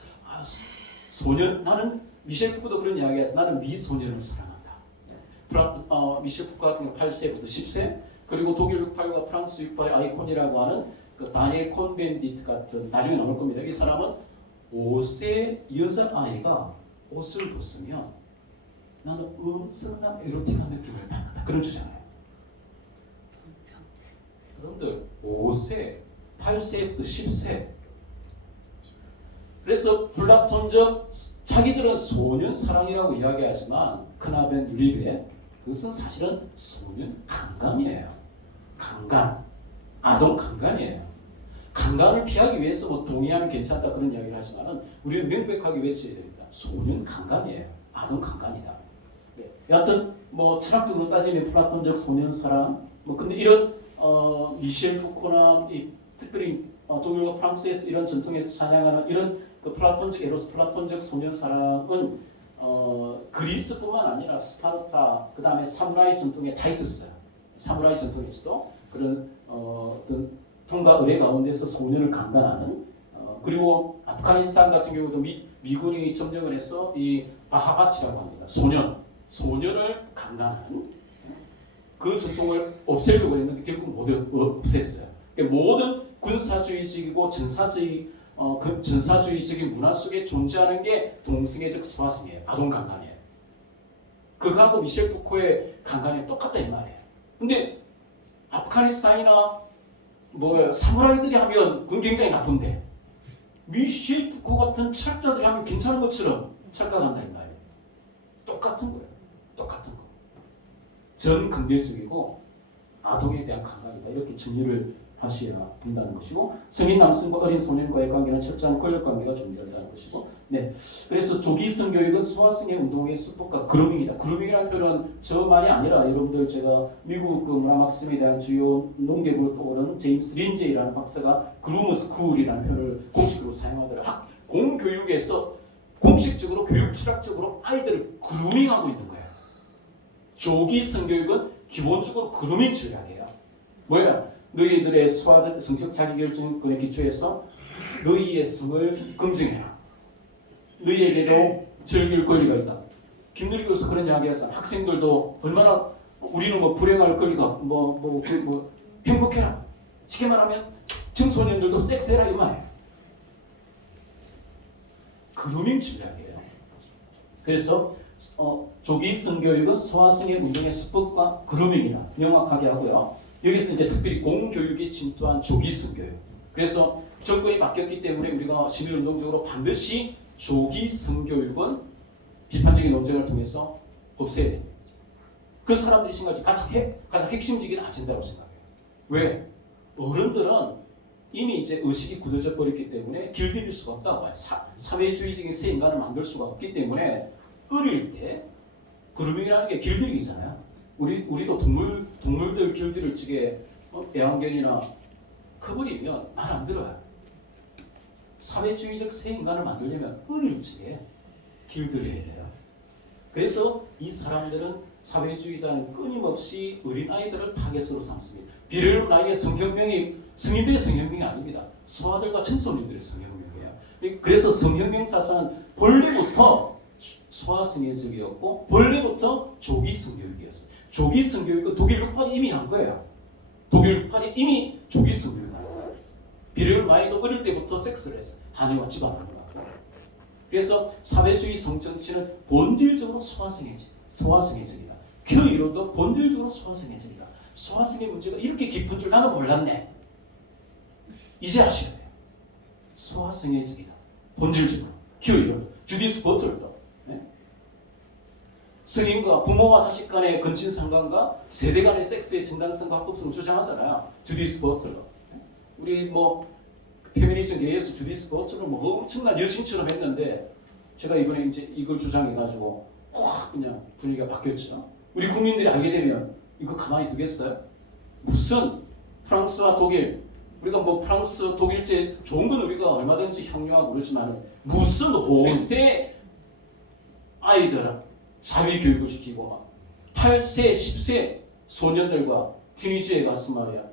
나는 미셸 푸코도 그런 이야기해서 나는 미소년을 사랑한다. 미셸 푸코 같은 경우 8세부터 10세 그리고 독일 육파와 프랑스 육파의 아이콘이라고 하는 그 다니엘 콘벤디트 같은 나중에 나올 겁니다. 이 사람은 5세 여자아이가 옷을 벗으면 나는 엄청난 에로틱한 느낌을 받는다. 그런 주장이에요. 여러분들 5세, 8세부터 10세 그래서 플라톤적 자기들은 소년 사랑이라고 이야기하지만 크나벤 리베 그것은 사실은 소년 강간이에요. 강간, 아동 강간이에요. 강간을 피하기 위해서 뭐 동의하면 괜찮다 그런 이야기를 하지만은 우리는 명백하게 외쳐야 됩니다. 소년 강간이에요. 아동 강간이다. 네. 여하튼 뭐 철학적으로 따지면 플라톤적 소년 사랑 뭐 근데 이런 미셸 푸코나 특별히 독일과 프랑스에서 이런 전통에서 찬양하는 이런 그 플라톤적 에로스, 플라톤적 소년 사랑은 그리스뿐만 아니라 스파르타, 그 다음에 사무라이 전통에 다 있었어요. 사무라이 전통에서도 그런 어떤 통과 의례 가운데서 소년을 강간하는 그리고 아프가니스탄 같은 경우도 미군이 점령을 해서 이 바하바치라고 합니다. 소년을 강간하는 그 전통을 없애려고 했는데 결국 모두 없앴어요. 그러니까 모든 군사주의적이고 전사주의적인 문화 속에 존재하는 게 동성애적 소아성이에요. 아동 강간이에요. 그거하고 미셸 푸코의 강간이 똑같다 이 말이에요. 근데 아프가니스탄이나 뭐 사무라이들이 하면 그건 굉장히 나쁜데 미셸 푸코 같은 철학자들이 하면 괜찮은 것처럼 착각한다 이 말이에요. 똑같은 거예요. 똑같은 거. 전 근대적이고 아동에 대한 강간이다 이렇게 정리를 하셔야 된다는 것이고, 성인 남성과 어린 소년과의 관계는 철저한 권력 관계가 존재한다는 것이고, 네. 그래서 조기성 교육은 소아성의 운동의 수법과 그루밍이다. 그루밍이라는 표현은 저만이 아니라 여러분들 제가 미국 그 문화막sim에 대한 주요 논객으로 떠오르는 제임스 린제이라는 박사가 그루머 스쿨이라는 표현을 공식으로 사용하더라. 공교육에서 공식적으로 교육 철학적으로 아이들을 그루밍하고 있는 거예요. 조기성 교육은 기본적으로 그루밍 전략이에요. 뭐야? 너희들의 소아들 성적 자기결정권에 기초해서 너희의 성을 검증해라. 너희에게도 즐길 권리가 있다. 김누리 교수 그런 이야기 하잖아. 학생들도 얼마나 우리는 뭐 불행할 권리가 행복해라. 쉽게 말하면 청소년들도 섹스해라 이 말이에요. 그루밍 전략이에요. 그래서 조기성 교육은 소아성의 운동의 수법과 그루밍이다. 명확하게 하고요. 여기서 이제 특별히 공교육이 침투한 조기성 교육. 그래서 정권이 바뀌었기 때문에 우리가 시민운동적으로 반드시 조기성 교육은 비판적인 논쟁을 통해서 없애야 됩니다. 그 사람들이 생각하지 가장 핵심적인 아젠다라고 생각해요. 왜? 어른들은 이미 이제 의식이 굳어져 버렸기 때문에 길들일 수가 없다고 해요. 사회주의적인 새 인간을 만들 수가 없기 때문에 어릴 때 그루밍이라는 게 길들이기잖아요. 우리도 동물들 길들일 적에 애완견이나 커버리면 말 안 들어요. 사회주의적 새 인간을 만들려면 어릴 적에 길들여야 돼요. 그래서 이 사람들은 사회주의자는 끊임없이 어린아이들을 타겟으로 삼습니다. 비례로 나이의 성혁명이 성인들의 성혁명이 아닙니다. 소아들과 청소년들의 성혁명이에요. 그래서 성혁명 사상은 본래부터 소아성애적이었고 본래부터 조기성교육이었어요. 조기성교육은 독일 육파이 이미 한 거예요. 독일 육파이 이미 조기성교육을 한 거예요. 비례로 나이도 어릴 때부터 섹스를 했어요. 한의와 집안을. 그래서 사회주의 성정치는 본질적으로 소아성애적이다. 그 이론도 본질적으로 소아성애적이다. 소아성애 문제가 이렇게 깊은 줄 나는 몰랐네. 이제 아셔야 돼요. 소아성애적이다. 본질적으로. 그 이론. 주디스 버틀도. 네? 성인과 부모와 자식 간의 근친 상관과 세대 간의 섹스의 정당성과 합법성을 주장하잖아요. 주디스 버틀러. 우리 페미니즘 계에서 주디스 버틀러 엄청난 여신처럼 했는데 제가 이번에 이제 이걸 주장해가지고 그냥 분위기가 바뀌었죠. 우리 국민들이 알게 되면 이거 가만히 두겠어요? 무슨 프랑스와 독일 우리가 프랑스 독일제 좋은 건 우리가 얼마든지 향유하고 그러지만 무슨 호세 아이들 자위 교육을 시키고 8세 10세 소년들과 티니지에 가서 말이야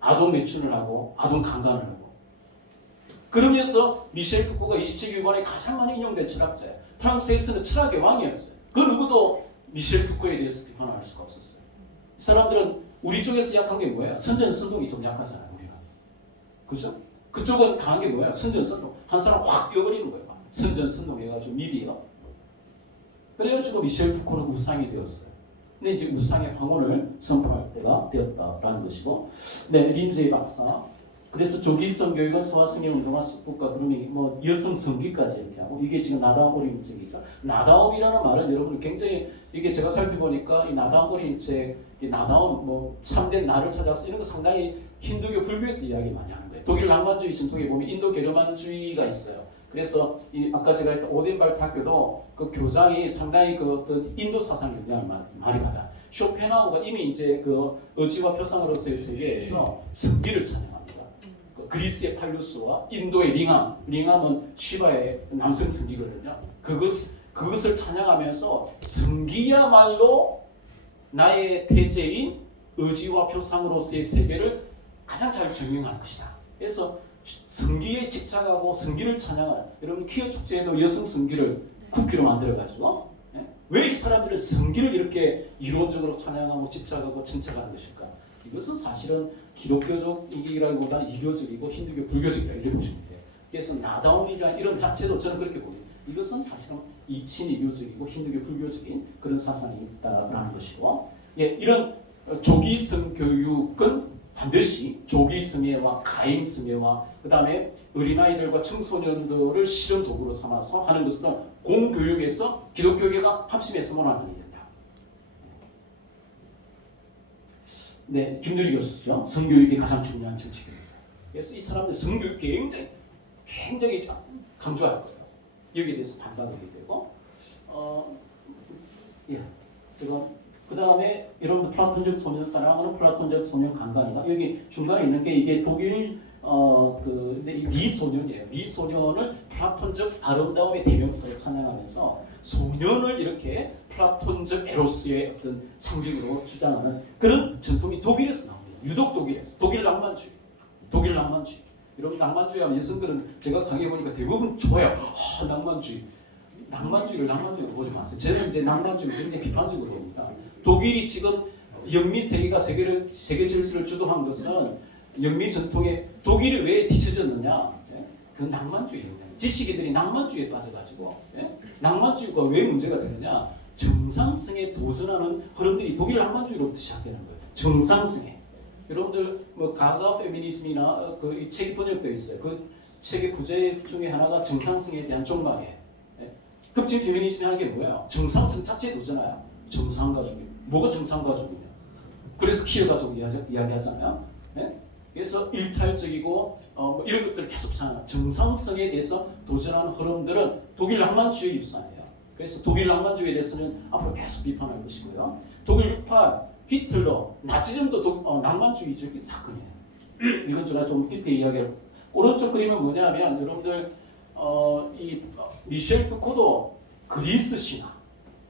아동 매춘을 하고 아동 강간을 하고 그러면서 미셸 푸코가 20세기 후반에 가장 많이 인용된 철학자예요. 프랑스에서는 철학의 왕이었어요. 그 누구도 미셸 푸코에 대해서 비판할 수가 없었어요. 이 사람들은 우리 쪽에서 약한 게 뭐예요? 선전선동이 좀 약하잖아요. 우리가. 그죠? 그쪽은 강한 게 뭐예요? 선전선동. 한 사람 확 뛰어버리는 거예요. 선전선동 해가지고 미디어. 그래가지고 미셸 푸코는 우상이 되었어요. 근데 이제 우상의 황혼을 선포할 때가 되었다라는 것이고, 네, 린제이 박사. 그래서 조기성 교육은 소아성애 운동화 수법과 그루밍, 여성 성기까지 이렇게 하고 이게 지금 나다움 어린 책이죠. 나다움이라는 말은 여러분 굉장히 이게 제가 살펴보니까 이 나다움 어린 책, 나다움 참된 나를 찾아서 이런 거 상당히 힌두교 불교에서 이야기 많이 하는 거예요. 독일 낭만주의 전통에 보면 인도 게르만주의가 있어요. 그래서 아까 제가 했던 오덴발트 학교도 그 교장이 상당히 그 어떤 인도 사상 영향을 많이 받아. 쇼펜하우가 이미 이제 그 의지와 표상으로서의 세계에서 성기를 찬양합니다. 그리스의 팔루스와 인도의 링암은 시바의 남성 성기거든요. 그것을 찬양하면서 성기야말로 나의 태제인 의지와 표상으로서의 세계를 가장 잘 증명하는 것이다. 그래서 성기에 집착하고 성기를 찬양하는 여러분 퀴어 축제에도 여성 성기를 쿠키로 만들어가지고 왜 이 사람들은 성기를 이렇게 이론적으로 찬양하고 집착하고 천착하는 것일까? 이것은 사실은 기독교적이라기보다는 이교적이고 힌두교 불교적이라 이렇게 보시면 돼요. 그래서 나다움이라는 이런 자체도 저는 그렇게 봅니다. 이것은 사실은 친이교적이고 힌두교 불교적인 그런 사상이 있다라는 것이고, 이런 조기성 교육은 반드시 조기성애와 가행성애와 그 다음에 어린아이들과 청소년들을 실험 도구로 삼아서 하는 것은 공교육에서 기독교계가 합심해서 원하는 일이다. 네, 김누리 교수죠. 성교육이 가장 중요한 정책입니다. 그래서 이 사람들 성교육 굉장히 강조할 거예요. 여기에 대해서 반박하게 되고, 예, 제가 그 다음에 여러분들 플라톤적 소년 사랑하는 플라톤적 소년 강간이다. 여기 중간에 있는 게 이게 독일 근데 이 미소년이에요. 미소년을 플라톤적 아름다움의 대명사로 찬양하면서 소년을 이렇게 플라톤적 에로스의 어떤 상징으로 주장하는 그런 전통이 독일에서 나옵니다. 유독 독일에서. 독일 낭만주의. 이런 낭만주의 하면 여성들은 제가 강의 보니까 대부분 좋아요. 낭만주의를 보지 마세요. 저는 이제 낭만주의를 굉장히 비판적으로 봅니다. 독일이 지금 영미 세계가 세계 질서를 주도한 것은 영미 전통에 독일이 왜 뒤처졌느냐? 그 낭만주의입니다. 지식인들이 낭만주의에 빠져가지고 낭만주의가 왜 문제가 되느냐? 정상성에 도전하는 흐름들이 독일 낭만주의로부터 시작되는 거예요. 정상성에. 여러분들 뭐 가가 페미니즘이나 이 책이 번역되어 있어요. 그 책의 부제 중에 하나가 정상성에 대한 종말이에요. 급진 페미니즘이 하는 게 뭐예요? 정상성 자체에 도전해요. 정상가족이 뭐가 정상가족이냐? 그래서 키어 가족 이야기하잖아요. 그래서 일탈적이고 뭐 이런 것들을 계속 찾아 정상성에 대해서 도전하는 흐름들은 독일 낭만주의 유산이에요. 그래서 독일 낭만주의에 대해서는 앞으로 계속 비판할 것이고요. 독일 68 히틀러 나치즘도 낭만주의적인 사건이에요. 이건 제가 좀 깊이 이야기할. 오른쪽 그림은 뭐냐면 여러분들 이 미셸 푸코도 그리스 신화,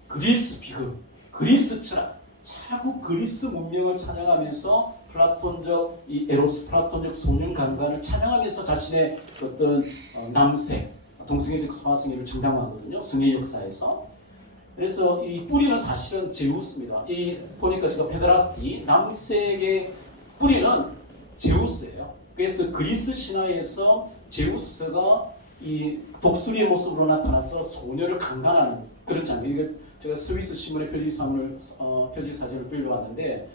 그리스 비극, 그리스 철학, 자꾸 그리스 문명을 찬양하면서 플라톤적 이 에로스, 플라톤적 소년 강간을 찬양하면서 자신의 어떤 남색, 동성애적 소화성애를 정당화하거든요. 성애 역사에서. 그래서 이 뿌리는 사실은 제우스입니다. 이 보니까 제가 페데라스티 남색의 뿌리는 제우스예요. 그래서 그리스 신화에서 제우스가 이 독수리의 모습으로 나타나서 소녀를 강간하는 그런 장면. 이게 제가 스위스 신문의 표지 사진을 빌려왔는데,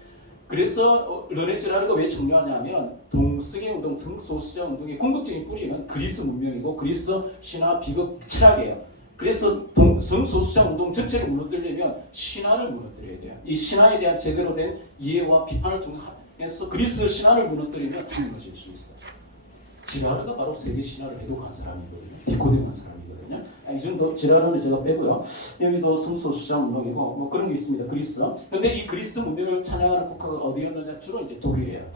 그래서 르네 제라르가 왜 중요하냐면 동성애 운동, 성소수자 운동의 궁극적인 뿌리는 그리스 문명이고 그리스 신화 비극 철학이에요. 그래서 성소수자 운동 전체를 무너뜨리려면 신화를 무너뜨려야 돼요. 이 신화에 대한 제대로 된 이해와 비판을 통해서 그리스 신화를 무너뜨리면 다 무너질 수 있어요. 지라르가 바로 세계 신화를 해독한 사람이거든요. 디코딩한 사람이거든요. 이 정도 지라르는 제가 빼고요. 여기도 성소수자 운동이고 뭐 그런 게 있습니다. 그리스. 근데 이 그리스 문명을 찬양하는 국가가 어디였느냐? 주로 이제 독일이에요.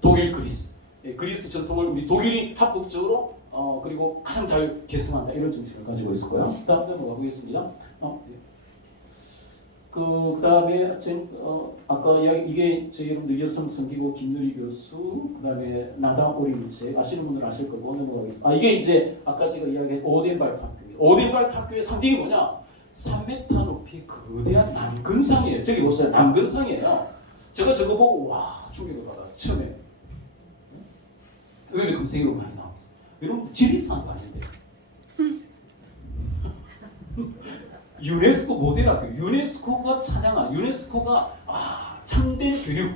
독일 그리스. 그리스 전통을 우리 독일이 합국적으로 그리고 가장 잘 계승한다 이런 정신을 가지고 있을 거예요. 다음 넘어가 보겠습니다. 그 다음에 아까 이게 저희 여러분들 여성 성기고 김누리 교수, 그 다음에 나당 오리무책 아시는 분들 아실 거고 넘어가겠습니다. 이게 이제 아까 제가 이야기한 오덴발 탑교입니다. 오덴발 탑교의 상징이 뭐냐? 3m 높이 거대한 남근상이에요. 저기 보세요. 남근상이에요. 제가 저거 보고 와 충격을 받았어요. 처음에. 왜 검색으로 많이 나왔어요? 여러분들 지리산도 아닌데. 유네스코 모델학교, 유네스코가 찬양한, 유네스코가 참된 교육.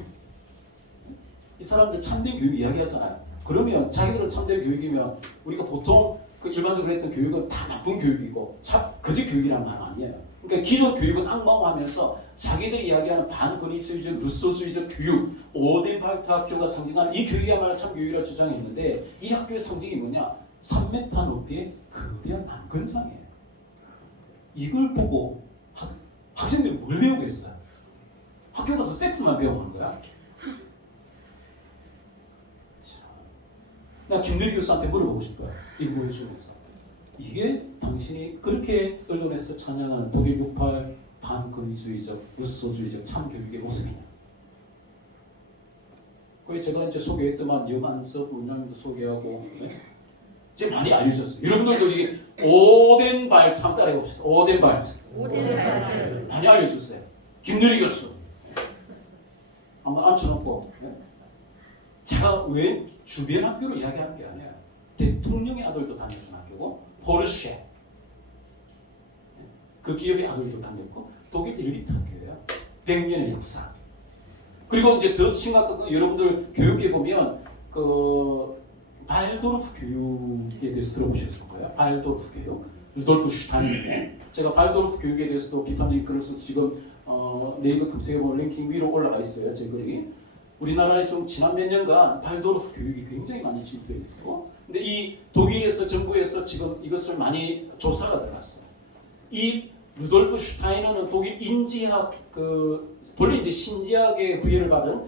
이 사람들 참된 교육 이야기하잖아요. 그러면 자기들은 참된 교육이면 우리가 보통 그 일반적으로 했던 교육은 다 나쁜 교육이고 거짓 교육이란 말 아니에요. 그러니까 기존 교육은 악마화하면서 자기들이 이야기하는 반권위주의적 루소주의적 교육, 오덴발트 학교가 상징하는 이 교육이야말로 참 교육이라고 주장했는데 이 학교의 상징이 뭐냐? 3m 높이의 거대한 남근상이에요. 이걸 보고 학생들이 뭘 배우겠어요? 학교 가서 섹스만 배워보는 거야? 나 김누리 교수한테 물어보고 싶어요. 이거 보여주면서 이게 당신이 그렇게 언론에서 찬양하는 독일 68 반권위주의적 루소주의적 참교육의 모습이냐? 그게 제가 이제 소개했더만 염한섭 원장님도 소개하고 이제 많이 알려졌어요. 여러분들도 이게 오덴발트 한번 따라해 봅시다. 오덴발트 많이 알려줬어요. 김누리 교수 한번 앉혀놓고 제가 왜 주변 학교로 이야기하는 게 아니에요. 대통령의 아들도 다녔던 학교고 포르쉐 그 기업의 아들도 다녔고 독일 엘리트 학교예요. 100년의 역사. 그리고 이제 더 심각한 건 여러분들 교육에 보면 그 발도르프 교육에 대해서 들어보셨을 거예요. 발도르프 교육. 루돌프 슈타인인데 제가 발도르프 교육에 대해서도 비판적인 글을 써서 지금 네이버 검색해보면 랭킹 위로 올라가 있어요. 제 글이. 우리나라에 좀 지난 몇 년간 발도르프 교육이 굉장히 많이 진행되어 있고, 근데 이 독일에서 정부에서 지금 이것을 많이 조사가 들어갔어요. 이 루돌프 슈타이너는 독일 인지학 본래 이제 신지학의 구애를 받은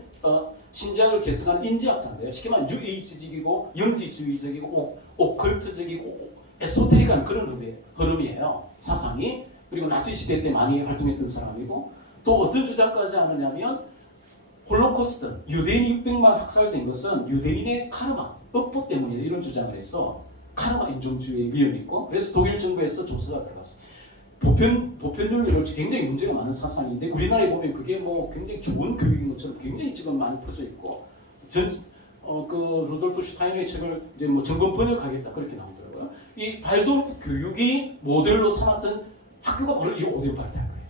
신지학을 개성한 인지학자인데요. 쉽게 말하면 유의지적이고 영지주의적이고 오컬트적이고 에소테릭한 그런 흐름이에요. 사상이. 그리고 나치 시대 때 많이 활동했던 사람이고, 또 어떤 주장까지 하느냐면 홀로코스트, 유대인이 600만 학살된 것은 유대인의 카르마, 업보 때문이다, 이런 주장을 해서 카르마 인종주의의 위험이 있고, 그래서 독일 정부에서 조사가 들어갔어요. 보편윤리를 굉장히 문제가 많은 사상인데, 우리나라에 보면 그게 뭐 굉장히 좋은 교육인 것처럼 굉장히 지금 많이 퍼져 있고, 루돌프 슈타이너의 책을 이제 뭐 정권 번역하겠다 그렇게 나오더라고요. 이 발도르프 교육이 모델로 삼았던 학교가 바로 이 오덴발트할 거예요.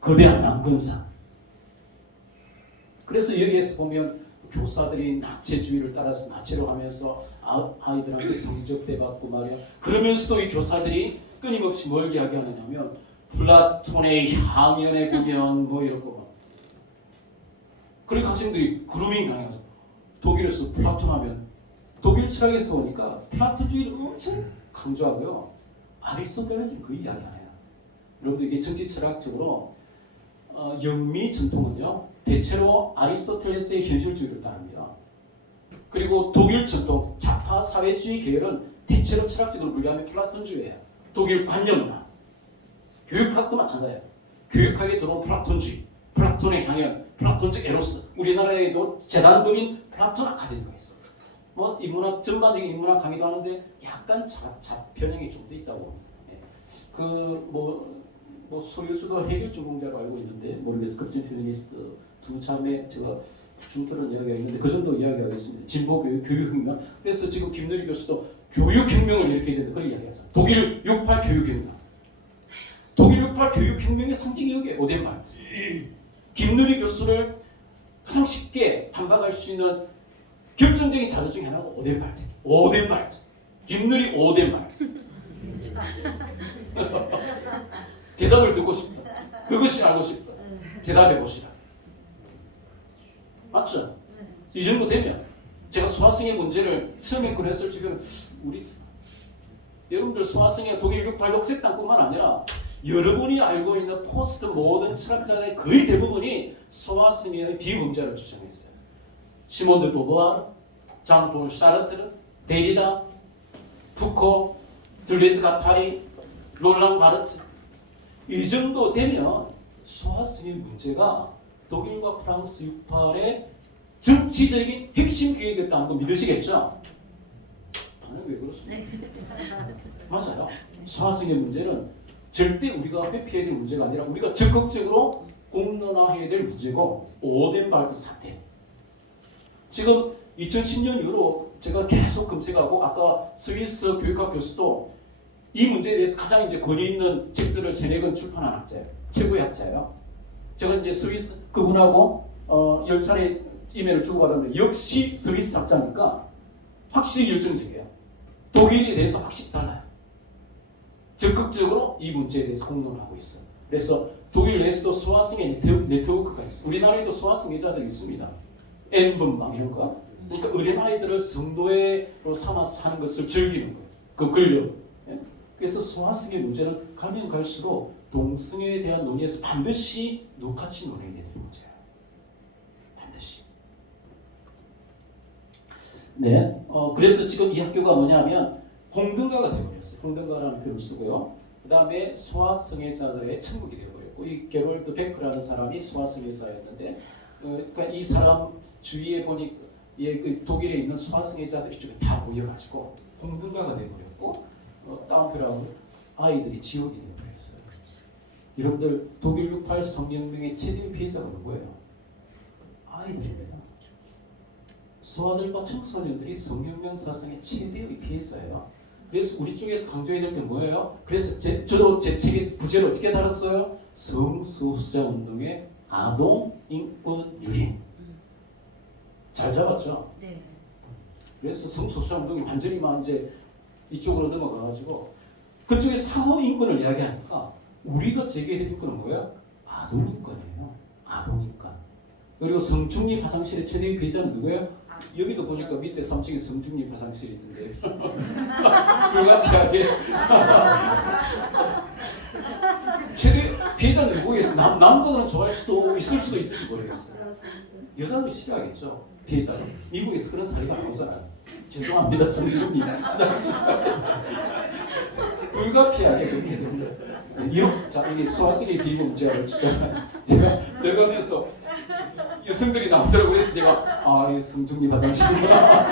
거대한 남근상. 그래서 여기에서 보면 교사들이 나체주의를 따라서 나체로 하면서 아이들한테 성적대 받고 말이야. 그러면서도 이 교사들이 끊임없이 뭘 이야기하느냐면 플라톤의 향연에 보면 뭐 이러고 막. 그리고 학생들이 그루밍 당해가지고 독일에서 플라톤 하면 독일 철학에서 보니까 플라톤주의를 엄청 강조하고요. 아리스토텔레스는 그 이야기 안 해요. 여러분들 이게 정치 철학적으로 영미 전통은요 대체로 아리스토텔레스의 현실주의를 따릅니다. 그리고 독일 전통 좌파 사회주의 계열은 대체로 철학적으로 분류하면 플라톤주의예요. 독일 관념론, 교육학도 마찬가지예요. 교육학에 들어온 플라톤주의, 플라톤의 향연, 플라톤적 에로스. 우리나라에도 재단법인 플라톤 아카데미가 있어요. 뭐 인문학 전반적인 인문학 강의도 하는데 약간 좌편향이 좀 더 있다고 봅니다. 뭐 소유주도 해결적 공자로 알고 있는데 모르겠어요. 급진 페미니스트 두 참에 제가 중틀은 이야기가 있는데 그 정도 이야기하겠습니다. 진보 교육혁명. 그래서 지금 김누리 교수도 교육혁명을 일으켜야 된다 그런 이야기하잖아요. 독일 68 교육혁명. 독일 68 교육혁명의 상징이 여기에 오덴발트. 김누리 교수를 가장 쉽게 반박할 수 있는 결정적인 자료 중에 하나가 오덴발트. 오덴발트. 김누리 오덴발트. 대답을 듣고 싶다. 그것이 알고 싶다. 대답해 보시라. 맞죠? 이 정도 되면 제가 수화성의 문제를 처음에 꺼냈을 적에는 여러분들 수화성의 독일 68 녹색당뿐만 아니라 여러분이 알고 있는 포스트 모든 철학자의 거의 대부분이 수화성의 비문자를 주장했어요. 시몬 드 보부아르, 장폴 샤르트르, 데리다, 푸코, 들레즈 가파리, 롤랑 바르트. 이 정도 되면 수화성의 문제가 독일과 프랑스 68의 정치적인 핵심 기획이었다는 거 믿으시겠죠? 반응 왜 그렇습니까? 맞아요. 수화성의 문제는 절대 우리가 회피해야 될 문제가 아니라 우리가 적극적으로 공론화해야 될 문제고, 오덴발트 사태. 지금 2010년 이후로 제가 계속 검색하고, 아까 스위스 교육학 교수도 이 문제에 대해서 가장 이제 권위 있는 책들을 3-4권 출판한 학자예요. 최고의 학자예요. 제가 이제 스위스 그분하고 10차례 이메일을 주고받았는데 역시 스위스 학자니까 확실히 열정적이에요. 독일에 대해서 확실히 달라요. 적극적으로 이 문제에 대해서 공론하고 있어요. 그래서 독일 내에서도 수화성의 네트워크가 있어요. 우리나라에도 수화성 여자들이 있습니다. N분방 이런 거. 그러니까 어린아이들을 성도회로 삼아서 하는 것을 즐기는 거예요. 그 권력. 그래서 수화성의 문제는 가면 갈수록 동성애에 대한 논의에서 반드시 똑같이 논의해야 되는 문제예요. 반드시. 네. 그래서 지금 이 학교가 뭐냐면 홍등가가 되어버렸어요. 홍등가라는 표를 쓰고요. 그 다음에 수화성애자들의 천국이 되어버렸고, 이 게롤드 베크라는 사람이 수화성애자였는데, 그러니까 이 사람 주위에 보니 그 독일에 있는 수화성애자들이 쪽에 다 모여가지고 홍등가가 되어버렸고, 다운표라고 아이들이 지옥이 되어버렸어요. 여러분들 독일 68 성혁명의 최대 피해자가 누구예요? 아이들입니다. 소아들과 청소년들이 성혁명 사상의 최대의 피해자예요. 그래서 우리 쪽에서 강조해야 될 게 뭐예요? 그래서 저도 제 책의 부제를 어떻게 달았어요? 성소수자 운동의 아동 인권 유린. 잘 잡았죠? 네. 그래서 성소수자 운동이 완전히 막 이제 이쪽으로 넘어가가지고 그쪽에서 사후 인권을 이야기하니까 우리가 제기해야 될 인권은 뭐예요? 아동인권이에요. 아동인권. 그리고 성중립 화장실의 최대 피해자는 누구예요? 여기도 보니까 밑에 3층에 성중립 화장실이 있던데 불가피하게 최대 피해자는 누구겠어요? 남자들은 좋아할 수도 있을지 모르겠어요. 여자는 싫어하겠죠. 피해자는. 미국에서 그런 사례가 나오잖아요. 죄송합니다. 성중립 화장실 불가피하게 그렇게 됩니다. 자, 이게 수화성의 비문제를 제가 들어가면서 여성들이 나오더라고요. 그래서 제가 이 성중립 화장실이구나.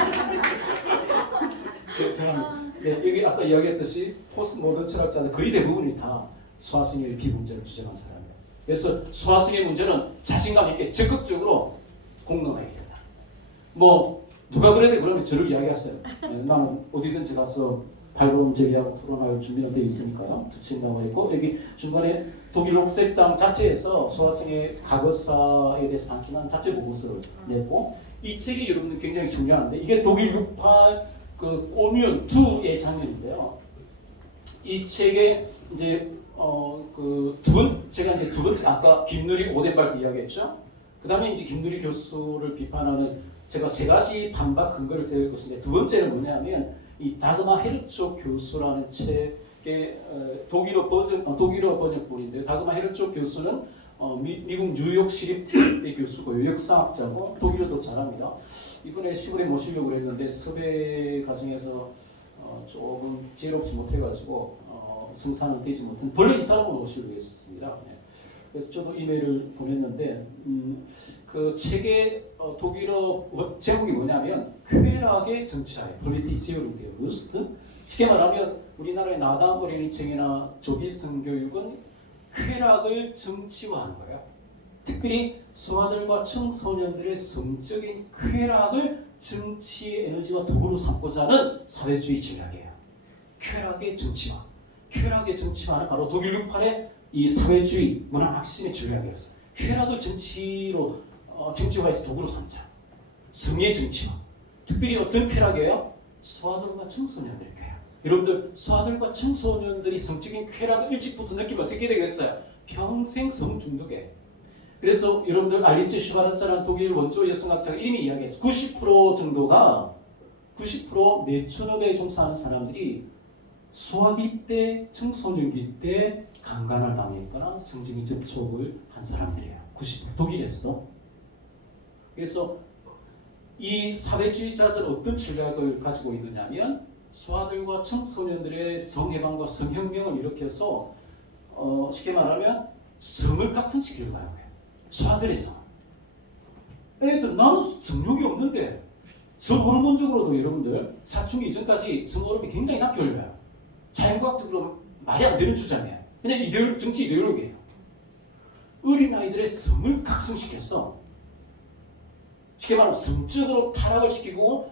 죄송합니다. 네, 여기 아까 이야기했듯이 포스트 모던 철학자들 거의 대부분이 다 수화성의 비문제를 주장한 사람이에요. 그래서 수화성의 문제는 자신감 있게 적극적으로 공론화해야 된다. 뭐 누가 그래도 그러면 저를 이야기하세요. 네, 나는 어디든지 가서 반론 제기하고 토론할 준비는 되어 있으니까요. 두 책 나와 있고 여기 중간에 독일 녹색당 자체에서 수화성의 과거사에 대해서 반성하는 자체 보고서를 냈고 이 책이 여러분들 굉장히 중요한데 이게 독일 68 그 꼬뮌 2의 장면인데요. 이 책에 이제 제가 이제 두 번째 아까 김누리 오덴발트 이야기했죠. 그다음에 이제 김누리 교수를 비판하는 제가 세 가지 반박 근거를 드릴 것인데 두 번째는 뭐냐면 이 다그마 헤르츠 교수라는 책의 독일어 번역본인데요. 다그마 헤르츠 교수는 미국 뉴욕 시립대 교수고 역사학자고 독일어도 잘합니다. 이번에 시골에 모시려고 했는데 섭외 과정에서 조금 지혜롭지 못해가지고 승산은 되지 못한 원래 이 사람을 모시려고 했었습니다. 네. 그래서 저도 이메일을 보냈는데 그 책의 독일어 제목이 뭐냐면 쾌락의 정치하에 폴리티시오르 데 루스트 쉽게 말하면 우리나라의 나당 어린이책이나 조기성 교육은 쾌락을 정치화하는 거예요. 특별히 소아들과 청소년들의 성적인 쾌락을 정치의 에너지와 도구로 삼고자 하는 사회주의 전략이에요. 쾌락의 정치화. 쾌락의 정치화는 바로 독일 68의 이 사회주의 문화 확신의 전략이었어요. 쾌락을 정치로 정치화해서 도구로 삼자. 성의 정치화. 특별히 어떤 쾌락이에요? 소아들과 청소년들의 쾌락. 여러분들 소아들과 청소년들이 성적인 쾌락을 일찍부터 느끼면 어떻게 되겠어요? 평생 성중독에. 그래서 여러분들 알린트 슈바르츠라는 독일 원조 여성학자가 이미 이야기했어요. 90% 정도가 90% 매춘업에 종사하는 사람들이 소아기 때, 청소년기 때 강간을 당했거나 성적인 접촉을 한 사람들이에요. 90% 독일에서. 그래서 이 사회주의자들은 어떤 전략을 가지고 있느냐면 소아들과 청소년들의 성해방과 성혁명을 일으켜서 쉽게 말하면 성을 각성시키려고 하는 거예요. 소아들의 성. 애들 나는 성욕이 없는데 성호르몬적으로도 여러분들 사춘기 이전까지 성호르몬이 굉장히 낮게 올라요. 자연과학적으로 말이 안 되는 주장이에요. 그냥 정치 이데올로기예요. 어린아이들의 성을 각성시켜서 쉽게 말하면 성적으로 타락을 시키고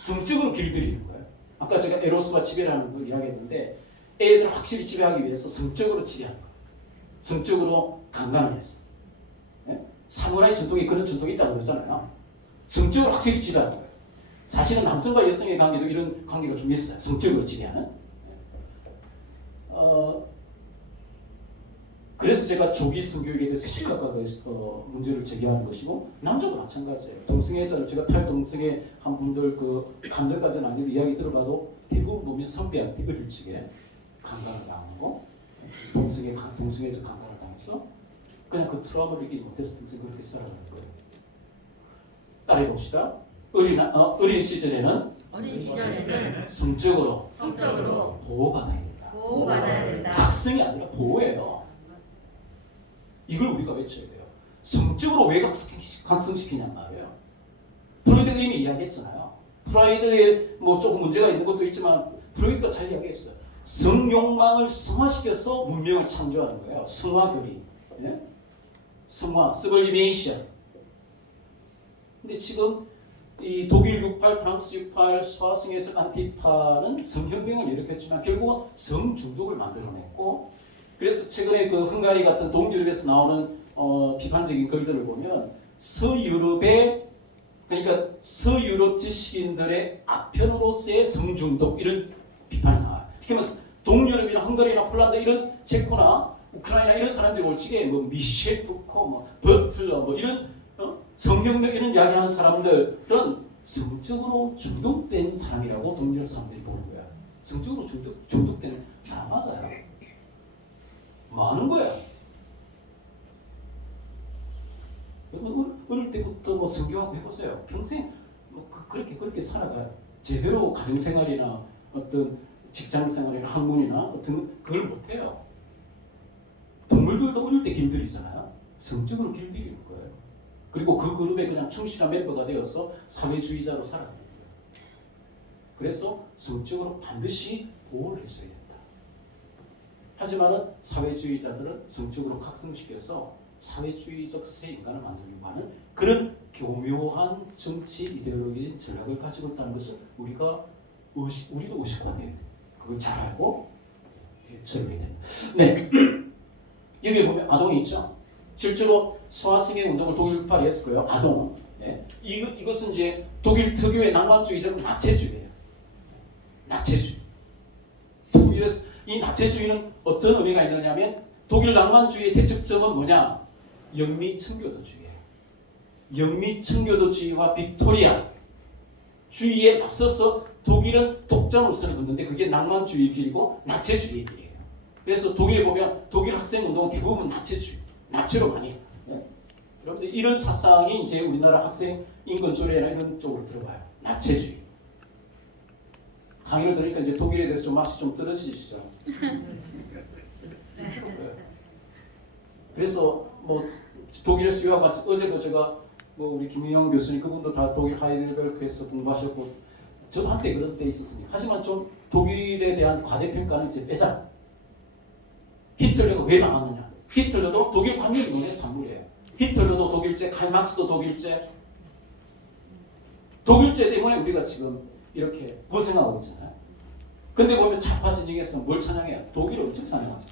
성적으로 길들이는 거예요. 아까 제가 에로스와 지배라는 걸 이야기했는데 애들을 확실히 지배하기 위해서 성적으로 지배하는 거예요. 성적으로 강간을 했어. 예? 사무라이 전통에 그런 전통이 있다고 그러잖아요. 성적으로 확실히 지배하는 거예요. 사실은 남성과 여성의 관계도 이런 관계가 좀 있어요. 성적으로 지배하는. 그래서 제가 조기성 교육에 대해서 심각하게 문제를 제기하는 것이고 남자도 마찬가지예요. 동성애자를 제가 탈동성애 한 분들 그 감정까지는 아니고 이야기 들어봐도 대부분 보면 성비한테 어릴 적에 강간을 당하고 동성애자 강간을 당해서 그냥 그 트라우마를 이기지 못해서 평생 그렇게 살아가는 거예요. 따라해 봅시다. 어린 시절에는 성적으로 보호받아야 된다. 각성이 아니라 보호예요. 이걸 우리가 외쳐야 돼요. 성적으로 왜 각성시키냔 말이에요. 프로이드가 이미 이야기했잖아요. 프로이드에 뭐 조금 문제가 있는 것도 있지만 프로이드가 잘 이야기했어요. 성욕망을 성화시켜서 문명을 창조하는 거예요. 성화교리. 예? 성화, 서블리메이션. 근데 지금 이 독일 68, 프랑스 68, 소아성에서 안티파는 성혁명을 일으켰지만 결국은 성중독을 만들어냈고 그래서 최근에 그 헝가리 같은 동유럽에서 나오는 비판적인 글들을 보면 서유럽의 그러니까 서유럽 지식인들의 아편으로서의 성중독 이런 비판이 나와요. 특히 동유럽이나 헝가리나 폴란드 이런 체코나 우크라이나 이런 사람들이 올 적에 뭐 미셸 푸코, 뭐 버틀러, 뭐 이런 성경력 이런 이야기하는 사람들은 성적으로 중독된 사람이라고 동료 사람들이 보는 거야. 성적으로 중독되는 사람 맞아요. 뭐 하는 거야? 어릴 때부터 뭐 성경하고 해보세요. 평생 뭐 그렇게 살아가요. 제대로 가정생활이나 어떤 직장생활이나 학문이나 어떤 그걸 못해요. 동물들도 어릴 때 길들이잖아요. 성적으로 길들이는 거예요. 그리고 그 그룹에 그냥 충실한 멤버가 되어서 사회주의자로 살아가는 거예요. 그래서 성적으로 반드시 보호를 해줘야 된다. 하지만 사회주의자들은 성적으로 각성시켜서 사회주의적 새 인간을 만들려고 하는 그런 교묘한 정치 이데올로기인 전략을 가지고 있다는 것을 우리도 의식화돼야 돼. 그걸 잘 알고 처리해야 돼. 네. 여기 보면 아동이 있죠. 실제로 소아성애 운동을 독일파리 했을 거예요. 아동. 네. 이것은 이제 독일 특유의 낭만주의적 나체주의예요. 나체주의. 독일에서 이 나체주의는 어떤 의미가 있느냐면 독일 낭만주의의 대척점은 뭐냐? 영미청교도주의예요. 영미청교도주의와 빅토리아 주의에 맞서서 독일은 독자로서는 걷는데 그게 낭만주의 길이고 나체주의 길이에요. 그래서 독일에 보면 독일 학생운동은 대부분 나체주의, 나체로 많이 해요. 네? 여러분들 이런 사상이 이제 우리나라 학생 인권조례나 이런 쪽으로 들어가요. 나체주의. 강의를 들으니까 이제 독일에 대해서 좀 맛이 좀 떨어지시죠. 그래서 뭐 독일에서 유학가 어제도 제가 뭐 우리 김윤영 교수님 그분도 다 독일 하이델베르크에서 공부하셨고 저도 한때 그런 때 있었으니까. 하지만 좀 독일에 대한 과대평가는 이제 빼자. 히틀러가 왜 망했느냐? 히틀러도 독일 관념론의 산물이에요. 히틀러도 독일제, 칼막스도 독일제. 독일제 때문에 우리가 지금 이렇게 고생하고 있잖아요. 근데 보면 좌파 진영에서 뭘 찬양해요? 독일을 엄청 찬양하죠.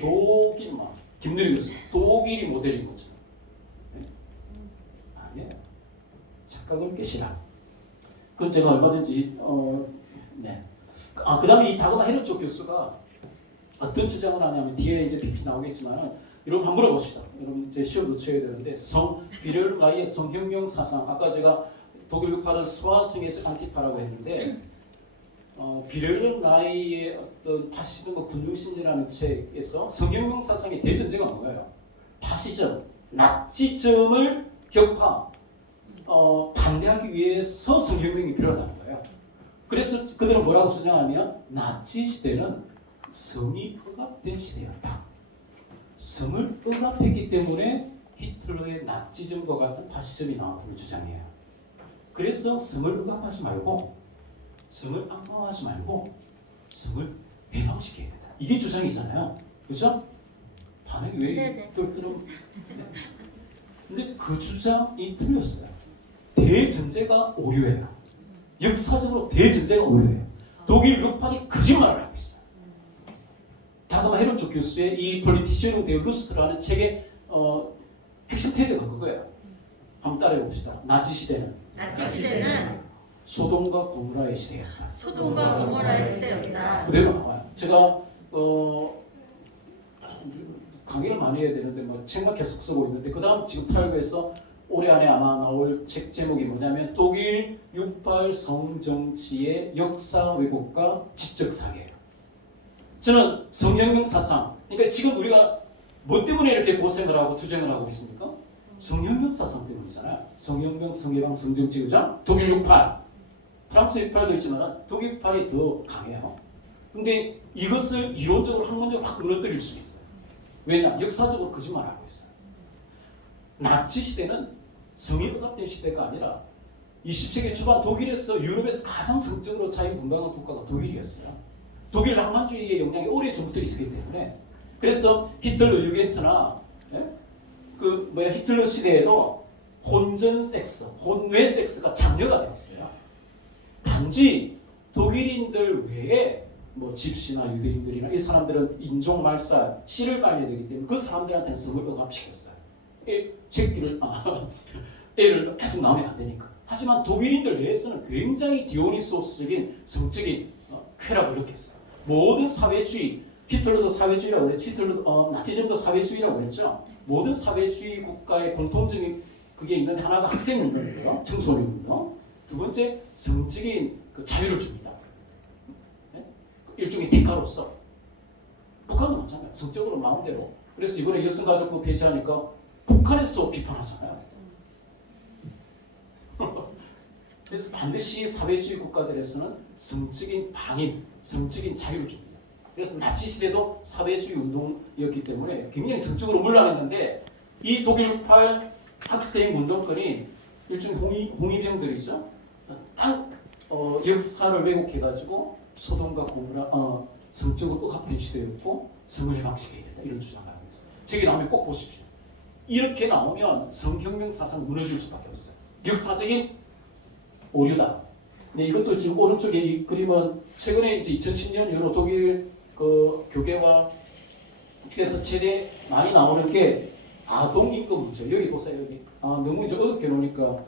독일만. 김누리 교수. 독일이 모델인 거죠. 네? 아니에요. 착각을 깨시라. 그건 제가 얼마든지 네. 그 다음에 이 다그마 헤르츠 교수가 어떤 주장을 하냐면 뒤에 이제 PP 나오겠지만 여러분 한번 물어봅시다. 여러분 이제 시험도 쳐야 되는데 비르르라이의 성혁명 사상 아까 제가 독일파를 소아성에서 안티파라고 했는데 비르르라이의 어떤 파시즘과 군중심리라는 책에서 성혁명 사상의 대전제가 뭐예요? 파시즘, 나치즘을 격파 반대하기 위해서 성혁명이 필요하다는 거예요. 그래서 그들은 뭐라고 주장하면 나치 시대는 성이 억압된 시대였다. 성을 억압했기 때문에 히틀러의 나치즘과 같은 파시즘이 나왔다는 주장이에요. 그래서 성을 억압하지 말고 성을 악마화하지 말고 성을 해방시켜야 된다. 이게 주장이잖아요. 그렇죠? 반응이 왜 똘똘한? 근데 그 주장이 틀렸어요. 대전제가 오류예요. 역사적으로 대전제가 오류예요. 독일 루판이 거짓말을 하고 있어요. 다그마 헤르츠 교수의 이 폴리티시오누 데어 루스트라는 책의 핵심 테이즈가 그거예요. 한번 따라해 봅시다. 나치 시대는 소돔과 고모라의 시대였다. 소돔과 고모라의 시대였다. 그대로 나와요. 제가 강의를 많이 해야 되는데 뭐 책만 계속 쓰고 있는데 그 다음 지금 탈구에서 올해 안에 아마 나올 책 제목이 뭐냐면 독일 68 성정치의 역사 왜곡과 지적 사계예요. 저는 성혁명 사상, 그러니까 지금 우리가 뭐 때문에 이렇게 고생을 하고 투쟁을 하고 있습니까? 성혁명 사상 때문이잖아요. 성혁명, 성해방, 성정치, 그죠? 독일 68, 프랑스 68도 있지만 독일 8이 더 강해요. 근데 이것을 이론적으로 학문적으로 확 무너뜨릴 수 있어요. 왜냐? 역사적으로 거짓말하고 있어요. 나치 시대는 성이 억압된 시대가 아니라 20세기 초반 독일에서 유럽에서 가장 성적으로 자유분방한 국가가 독일이었어요. 독일 낭만주의의 영향이 오래전부터 있었기 때문에 그래서 히틀러 유겐트나 히틀러 시대에도 혼전 섹스, 혼외 섹스가 장려가 되었어요. 단지 독일인들 외에 뭐 집시나 유대인들이나 이 사람들은 인종 말살, 씨를 갈려야 되기 때문에 그 사람들한테는 성을 억압시켰어요. 애를 계속 낳으면 안 되니까. 하지만 독일인들 내에서는 굉장히 디오니소스적인 성적인 쾌락을 느꼈어요. 모든 사회주의, 히틀러도 사회주의라고 그랬죠. 히틀러도 나치즘도 사회주의라고 그랬죠. 모든 사회주의 국가의 공통적인 그게 있는데 하나가 학생 운동이고요. 청소년 운동. 두 번째 성적인 그 자유를 줍니다. 네? 일종의 대가로서. 북한도 마찬가지예요. 성적으로 마음대로. 그래서 이번에 여성가족부 폐지하니까 북한에서 비판하잖아요. 그래서 반드시 사회주의 국가들에서는 성적인 방임, 성적인 자유를 줍니다. 그래서 나치 시대도 사회주의 운동이었기 때문에 굉장히 성적으로 물러났는데 이 독일6.8 학생 운동권이 일종의 홍위병들이죠. 역사를 왜곡해가지고 소돔과 고모라 성적으로 억압된 시대였고 성을 해방시켜야 된다 이런 주장을 하고 있어요. 저기 나오면 꼭 보십시오. 이렇게 나오면 성혁명 사상 무너질 수밖에 없어요. 역사적인 오류다. 네, 이것도 지금 오른쪽에 이 그림은 최근에 이제 2010년 이후로 독일 그 교계와 쪽에서 최대 많이 나오는 게 아동 인권 문제. 여기 보세요 여기. 너무 이제 어둡게 놓으니까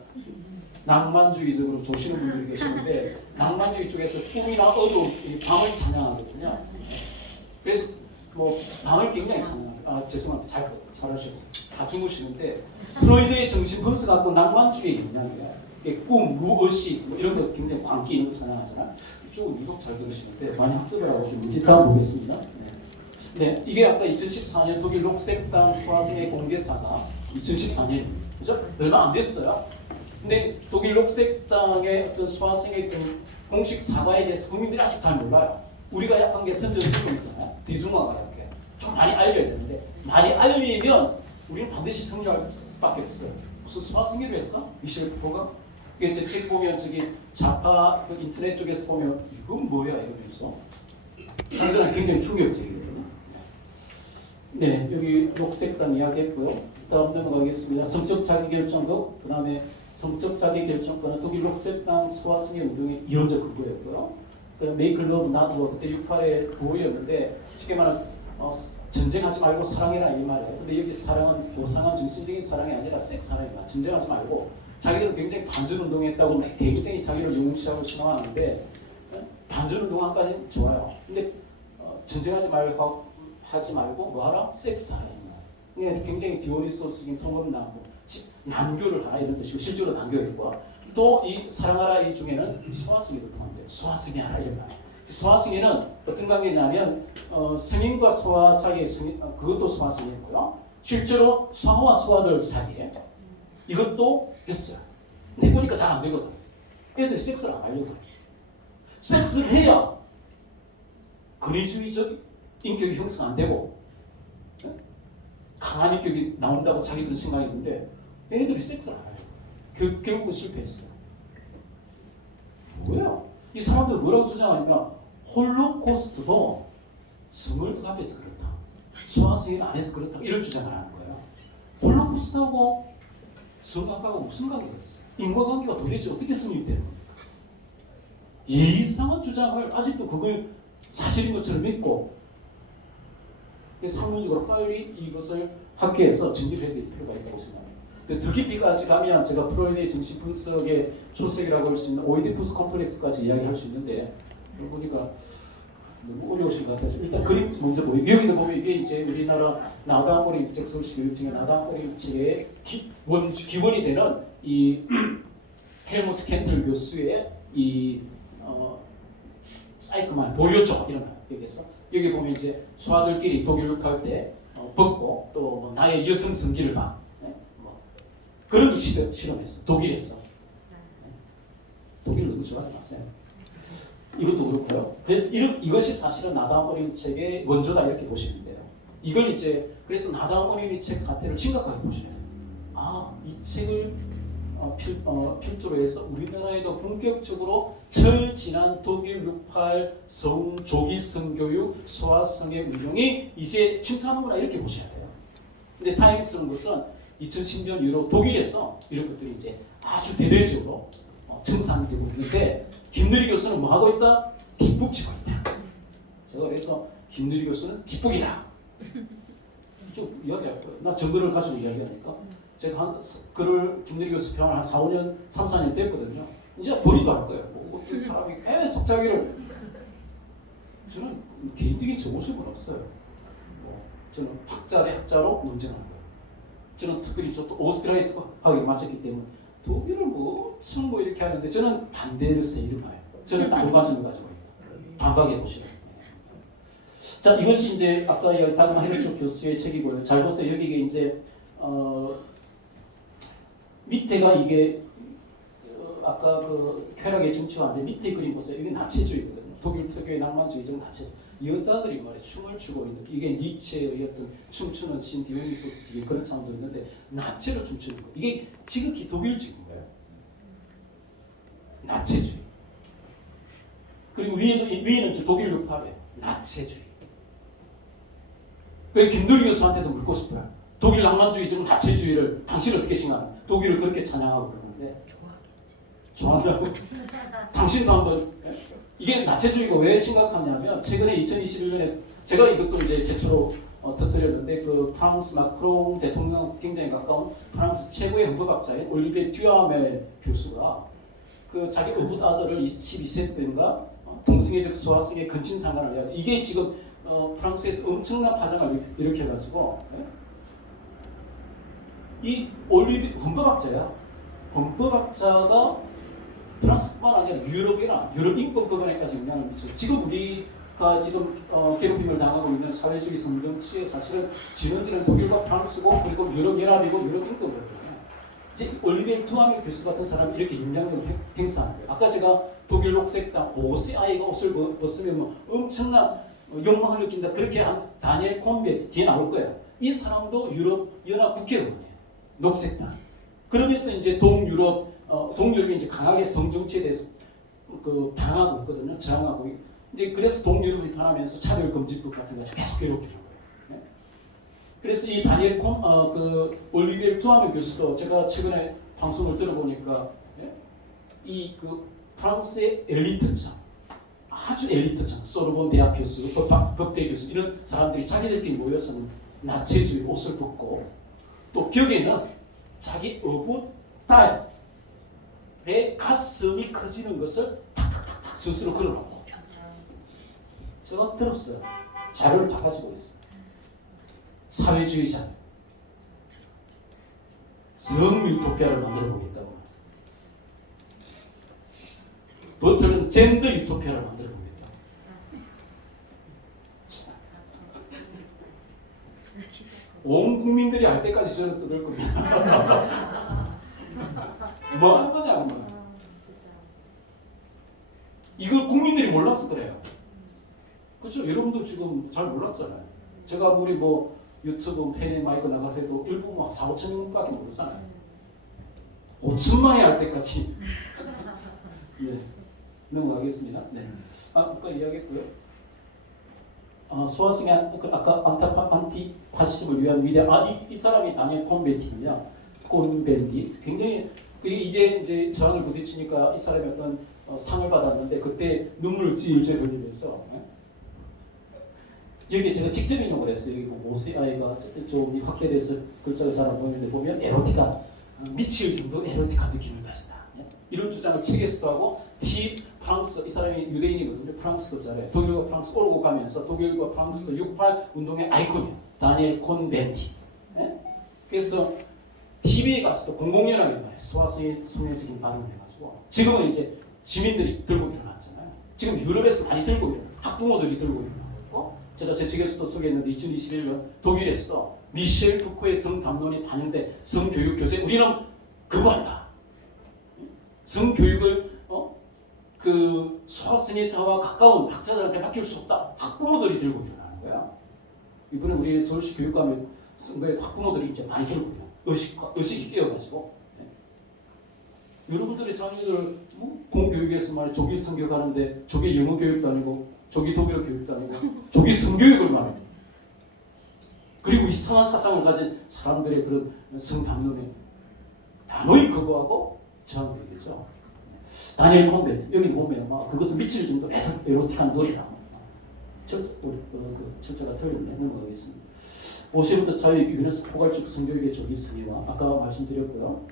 낭만주의적으로 조시는 분들이 계시는데 낭만주의 쪽에서 꿈이나 어두움, 밤을 찬양하거든요. 그래서 뭐 밤을 굉장히 찬양합니다. 죄송합니다. 잘하셨어요. 다 주무시는데 프로이드의 정신 분석학 또 낭만주의의 영향이에요. 꿈, 무의식 뭐 이런 거 굉장히 광기 있는 거 찬양하잖아요. 이쪽은 유독 잘 들으시는데 많이 학습을 하고 계시는지 다음 보겠습니다. 네, 이게 아까 2014년 독일 녹색당 수화생의 공개사가 2014년입니다. 그죠? 얼마 안 됐어요. 근데 독일 녹색당의 어떤 수화생의 공식 사과에 대해서 국민들이 아직 잘 몰라요. 우리가 약한 게 선전성공이잖아요. 대중화가 이렇게 좀 많이 알려야 되는데 많이 알리면 우리는 반드시 승리할 수밖에 없어요. 무슨 수화생일을 했어? 미셸 푸코가? 이게 제 책 보면 저기 좌파 그 인터넷 쪽에서 보면 이건 뭐야 이러면서 상대는 굉장히 충격적이거든요. 네, 여기 녹색당 이야기했고요. 다음 넘어가겠습니다. 성적 자기결정권, 그 다음에 성적 자기결정권은 독일 녹색당 수화승의 운동의 이론적 근거였고요. 그다음 메이크 러브 나도 그때 68의 부호였는데 쉽게 말하면 전쟁하지 말고 사랑해라 이 말이에요. 근데 여기 사랑은 교상한 정신적인 사랑이 아니라 섹스 사랑이다. 전쟁하지 말고 자기들은 굉장히 반전운동했다고 굉장히 자기를 영웅시하고 신앙하는데 반전운동한까지는 좋아요. 근데 전쟁하지 말고 하지 말고 뭐하라? 섹스하라. 그러니까 굉장히 디오니소스적인 통으로 나오고 난교를 하라 이런 뜻이고 실제로 난교했고 또 이 사랑하라 이 중에는 소화승이도 포함돼요. 소화승이 하라 이런 말. 소화승이는 어떤 관계냐면 성인과 소화 사이의 성인 그것도 소화승이고요. 실제로 성우와 소화들 사이에 이것도 했어요. 근데 보니까 잘 안 되거든. 애들이 섹스를 안 하려고 그래. 섹스를 해야 권위주의적 인격이 형성 안 되고 강한 인격이 나온다고 자기들은 생각했는데 애들이 섹스를 안 하려고. 결국은 실패했어. 뭐예요? 이 사람들 뭐라고 주장하니까 홀로코스트도 성을 억압해서 그렇다. 소화성인 안 해서 그렇다. 이런 주장을 하는 거예요. 홀로코스트하고 성학과가 무슨 관계가 있어요? 인과관계가 도대체 어떻게 성립되는 겁니까? 이상한 주장을 아직도 그걸 사실인 것처럼 믿고 그래서 학문적으로 빨리 이것을 학계에서 정립해야 될 필요가 있다고 생각합니다. 더 깊이까지 가면 제가 프로이드의 정신 분석의 초석이라고 할 수 있는 오이디푸스 컴플렉스까지 이야기할 수 있는데 보니까 너무 어려우신 것 같아요. 일단 그림 먼저 보이고 여기도 보면 이게 이제 우리나라 나다모리 일책 서울시 교육청의 나다모리 일책의 기원이 되는 이 헬무트 켄틀 교수의 이 사이클만 보여줘 이런 말 여기서 여기 보면 이제 소아들끼리 독일 욕할 때 벗고 또 나의 여성 성기를 봐 뭐 그런 거 실험했어 독일에서 독일로 좋아하지 마세요. 이것도 그렇고요. 그래서 이것이 사실은 나다모리 책의 원조다 이렇게 보시면 돼요. 이걸 이제 그래서 나다모리 책 사태를 심각하게 보시면 이 책을 필두로 해서 우리나라에도 본격적으로 철지난 독일 68 조기 성교육 소아성의 운동이 이제 침투하는구나 이렇게 보셔야 돼요. 근데 다행스러운 것은 2010년 이후로 독일에서 이런 것들이 이제 아주 대대적으로 정상되고 있는데 김누리 교수는 뭐 하고 있다? 뒷북치고 있다. 제가 그래서 김누리 교수는 뒷북이다. 좀 이야기할 거예요. 나 증거를 가지고 이야기하니까. 제가 글을 김누리 교수 표현을 한 3, 4년 됐거든요. 이제 버리도 할 거예요. 어떤 사람이 계속 자기를 저는 개인적인 제 모습은 없어요. 저는 학자 대 학자로 논쟁하는 거예요. 저는 특별히 또 오스트리아에서 학위를 마쳤기 때문에 독일을 엄청 이렇게 하는데 저는 반대를 세이를 봐요. 저는 다른 관점을 가지고 있고 반박해 보시라고. 자, 이것이 이제 아까 이야기한 하이리쪽 교수의 책이고요. 잘 보세요. 여기에 이제 밑에가 이게 아까 그 쾌락의 정치가 안 돼. 밑에 그림 보세요. 이게 나치주의거든요. 독일 특유의 낭만주의적 나치. 여자들이 말해 춤을 추고 있는 이게 니체의 어떤 춤추는 신 디오니소스 그런 사람도 있는데 나체로 춤추는 거. 이게 지극히 독일적인 거예요. 나체주의. 그리고 위에는 독일 루파베 나체주의. 그 김도리 교수한테도 묻고 싶어요. 독일 낭만주의적 나체주의를 당신 어떻게 생각하냐? 독일을 그렇게 찬양하고 그러는데 좋아한다고? 당신도 한번 이게 나체주의가 왜 심각하냐면 최근에 2021년에 제가 이것도 이제 최초로 터뜨렸는데 그 프랑스 마크롱 대통령 굉장히 가까운 프랑스 최고의 헌법학자인 올리베 듀아멜 교수가 그 자기 어붓 아들을 12세 때인가 동성애적 소아성의 근친상간을 해야 이게 지금 프랑스에서 엄청난 파장을 일으켜가지고 이 올리베 헌법학자야. 헌법학자가 프랑스뿐만 아니라 유럽이나 유럽 인권법원에까지 영향을 미쳐서 지금 우리가 지금 괴롭힘을 당하고 있는 사회주의 성정치에 사실은 진원지는 독일과 프랑스고 그리고 유럽 연합이고 유럽 인권법원이에요. 이제 올리베 듀아멜 교수 같은 사람이 이렇게 영향력을 행사하는 거예요. 아까 제가 독일 녹색당 5세 아이가 옷을 벗으면 뭐 엄청난 욕망을 느낀다 그렇게 한 다니엘 콤베트 뒤에 나올 거예요. 이 사람도 유럽 연합 국회의원이에요. 녹색당. 그러면서 이제 동유럽이 이제 강하게 성정치에 대해서 그 방하고 있거든요. 저항하고 이제 그래서 동유럽을 비판하면서 차별금지법 같은 거 계속 괴롭히는 거예요. 네? 그래서 이 다니엘 그 올리베 듀아멜 교수도 제가 최근에 방송을 들어보니까 이 그 프랑스의 엘리트층 아주 엘리트층 소르본 대학 교수, 법대 교수 이런 사람들이 자기들끼리 모여서 나체주의 옷을 벗고 또 벽에는 자기 어부 딸의 가슴이 커지는 것을 탁탁탁탁 순수로 그려놓고 제가 들었어요. 자료를 다 가지고 있어요. 사회주의자들 성 유토피아를 만들어 보겠다고 버틀은 젠더 유토피아를 만들어 보겠다고 온 국민들이 알 때까지 저를 뜯을 겁니다. 뭐 하는 거냐고 말. 이걸 국민들이 몰랐어 그래요. 그렇죠? 여러분도 지금 잘 몰랐잖아요. 제가 우리 뭐 유튜브 팬의 마이크 나가서 해도 일부 막 4, 5천 명밖에 모르잖아요. 5천만이 알 때까지. 네. 넘어가겠습니다. 네. 아까 이야기했고요. 소아성의 아까 안티파시즘을 위한 위대한 이 사람이 다니엘 콤베티냐 콤벤디 굉장히 그게 이제 저항을 부딪히니까 이 사람이 어떤 상을 받았는데 그때 눈물을 찔찔 흘리면서 여기 제가 직접 인용을 했어요. 여기 모세 아이가 좀 확대돼서 글자가 잘 안 보이는데 보면 에로틱한 미칠 정도 에로틱한 느낌을 가진다. 이런 주장을 책에서도 하고 프랑스 이 사람이 유대인이거든요. 프랑스 글자래. 독일과 프랑스 오르고 가면서 독일과 프랑스 68 운동의 아이콘이에요. 다니엘 콘벤티트. 그래서 TV에 가서도 공공연하게 말해 소아성의 성애적인 발언을 해가지고 지금은 이제 시민들이 들고 일어났잖아요. 지금 유럽에서 많이 들고 일어나. 학부모들이 들고 일어나고 제가 제 책에서도 소개했는데 2021년 독일에서 미셸 푸코의 성담론이 반영된 성교육 교재 우리는 거부한다. 성교육을 그 소아성애자와 가까운 학자들한테 맡길 수 없다. 학부모들이 들고 일어나는 거야. 이번에 우리 서울시 교육감에 학부모들이 이제 많이 들고 일어나. 의식이 깨어가지고 여러분들이 자녀들 공교육에서 말해 조기 성교육하는데 조기 영어 교육도 아니고 조기 독일어 교육도 아니고 조기 성교육을 말해. 그리고 이상한 사상을 가진 사람들의 그런 성담론에 단호히 거부하고 저항하게 되죠. 다니엘 콤베트 여기 보면 그것은 미칠 정도 에로틱한 놀이다. 철자가 틀렸네. 넘어가겠습니다. 5세부터 자유의 유네스 포괄적 성교육의 조기 승리와 아까 말씀드렸고요.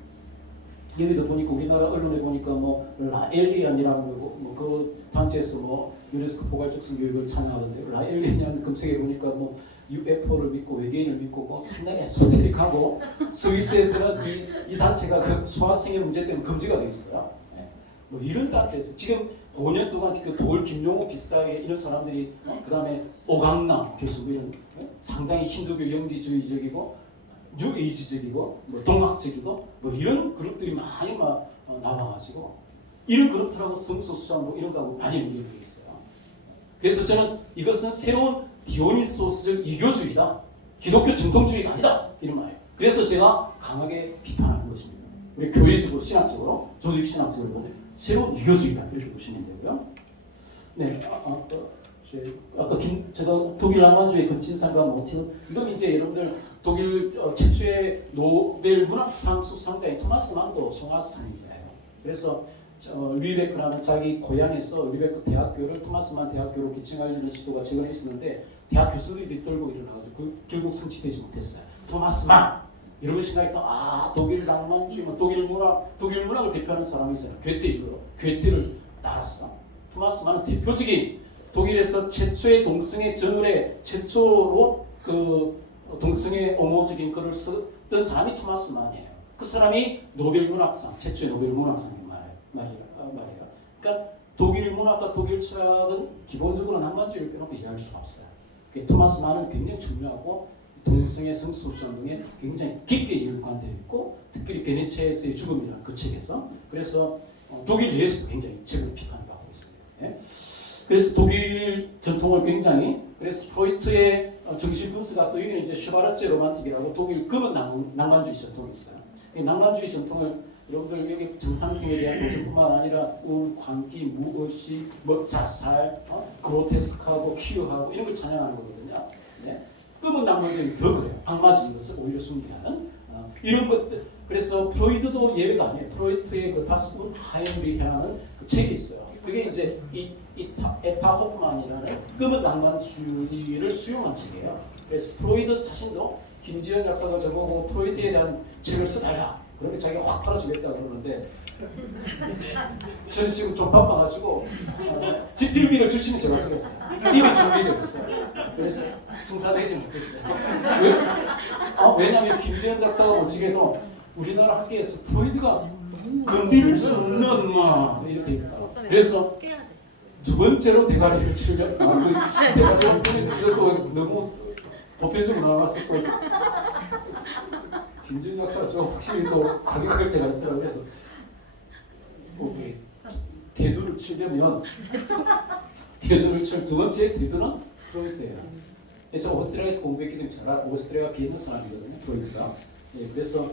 여기도 보니까 우리나라 언론에 보니까 뭐 라엘리안이라고 뭐 그 단체에서 뭐 유네스코 포괄적 성교육을 찬양하던데 라엘리안 검색해 보니까 뭐 UFO를 믿고 외계인을 믿고 뭐 상당히 에소테릭하고 스위스에서는 이 단체가 그 소아성의 문제 때문에 금지가 되어 있어요. 네. 뭐 이런 단체에서 지금 5년 동안 그 돌 김용호 비슷하게 이런 사람들이 그다음에 오강남 교수 이런 상당히 힌두교 영지주의적이고 뉴에이지적이고 뭐 동학적이고 뭐 이런 그룹들이 많이 막 나와가지고 이런 그룹들하고 성소수자도 이런 거하고 많이 연결되어 있어요. 그래서 저는 이것은 새로운 디오니소스적 이교주의다. 기독교 정통주의가 아니다. 이런 말이에요. 그래서 제가 강하게 비판하는 것입니다. 우리 교회적으로 신학적으로 조직 신학적으로 보면 새로운 이교주의다. 이렇게 보시면 되고요. 네, 아까 제가 독일 낭만주의 근친상과 모티브 이건 이제 여러분들 독일 최초의 노벨 문학상 수상자인 토마스 만도 송화상이잖아요. 그래서 류베크라는 자기 고향에서 류베크 대학교를 토마스 만 대학교로 개칭하려는 시도가 최근에 있었는데 대학 교수들이 떨고 일어나가지고 결국 성취되지 못했어요. 토마스 만 이러고 생각했던 독일 낭만주의, 독일 문학을 대표하는 사람이잖아요. 괴테를 따랐어. 토마스 만은 대표적인 독일에서 최초의 동성애 전월에 최초로 그 동성애 옹호적인 글을 썼던 사람이 토마스 만이에요. 그 사람이 노벨 문학상, 최초의 노벨 문학상이 말이에요. 그러니까 독일 문학과 독일 철학은 기본적으로 낭만주의를 빼놓고 이해할 수가 없어요. 토마스 만은 굉장히 중요하고 동성애 성소수자 등에 굉장히 깊게 연관되어 있고 특별히 베네치아에서의 죽음이라는 그 책에서 그래서 독일 내에서도 굉장히 책을 비판을 받고 있습니다. 예? 그래서 독일 전통을 굉장히 그래서 프로이트의 정신 분석학 여기는 이제 슈바르체 로만틱이라고 독일 검은 낭만주의 전통이 있어요. 이 낭만주의 전통을 여러분들 여기 정상성에 대한 도전뿐만 아니라 울, 광기, 무의식, 뭐 자살, 그로테스크하고 퀴어하고 이런 걸 찬양하는 거거든요. 네. 검은 낭만주의는 더 그래요. 악마적인 것을 오히려 숭배하는 이런 것들. 그래서 프로이드도 예외가 아니에요. 프로이트의 그 다스 운하임리히라는 그 책이 있어요. 그게 이제 에타 호프만이라는 검은 낭만주의를 수용한 책이에요. 그래서 프로이드 자신도 김지현 작가가 저보고 프로이드에 대한 책을 써달라. 그러면 자기가 확 팔아주겠다 그러는데 저는 지금 좀 바빠가지고 집필비를 주시면 제가 쓰겠어요. 이미 준비되어 있어요. 그래서 승사되지 못했어요. 왜냐하면 김지현 작가가 못지게도 우리나라 학계에서 프로이드가 건드릴 수 없는 뭐 이렇게 있다. 그래서 두 번째로 대가리를 치면 그 대가리를 이것도 너무 보편적으로 나왔을 또 김준 박사가 좀 확실히 또 가격할 때가 있더라고요. 그래서 대두를 치려면 대두를 칠 두 번째 대두는 프로이트예요. 제가 오스트리아에서 공부했기 때문에 잘 알고 오스트리아가 비있는 사람이거든요. 프로이트가. 예, 그래서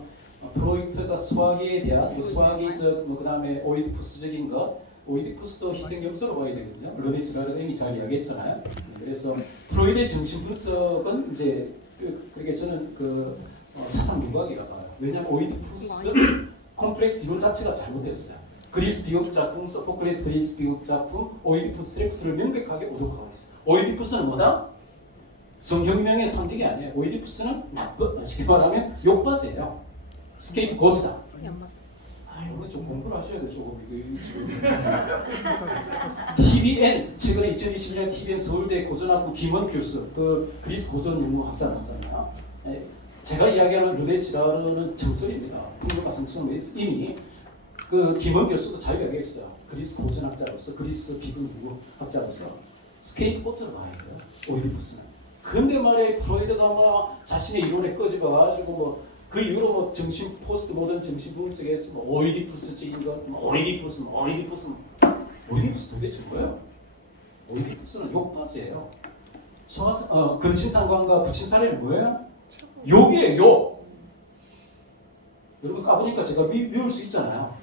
프로이트가 수학에 대한 수학이적 그다음에 오이디푸스적인 것 오이디푸스도 희생역사로 봐야 되거든요. 르네 지라르가 이미 잘 이야기했잖아요. 그래서 프로이드의 정신 분석은 이제 그렇게 저는 사상 유곽이라고 봐요. 왜냐하면 오이디푸스 콤플렉스 이론 자체가 잘못됐어요. 그리스 비극 작품, 소포클레스 그리스 비극 작품, 오이디푸스 렉스를 명백하게 오독하고 있어요. 오이디푸스는 뭐다? 성혁명의 상징이 아니에요. 오이디푸스는 쉽게 말하면 욕바지예요. 스케이프 고트다. 오늘 좀 공부를 하셔야 돼 조금 지금. TVN 최근에 2020년 TVN 서울대 고전학부 김원 교수 그 그리스 고전 연구학자 나왔잖아요. 제가 이야기하는 르네 지라르는 정설입니다. 풍족과 성취는 이미 그 김원 교수도 잘 이야기했어요. 그리스 고전학자로서 그리스 비극 연구학자로서 스케이프고트를 봐야 돼요. 오이디푸스는. 근데 말이야 프로이드가 막 자신의 이론에 꺼집어가지고 뭐 그 이후로 뭐 정신 포스트 모던 정신 분석에서 뭐 오이디푸스적인 것, 오이디푸스 도대체 뭐예요? 오이디푸스는 욕바지예요. 근친상관과 부친사례는 뭐예요? 욕이에요. 욕. 여러분 까보니까 제가 미울 수 있잖아요.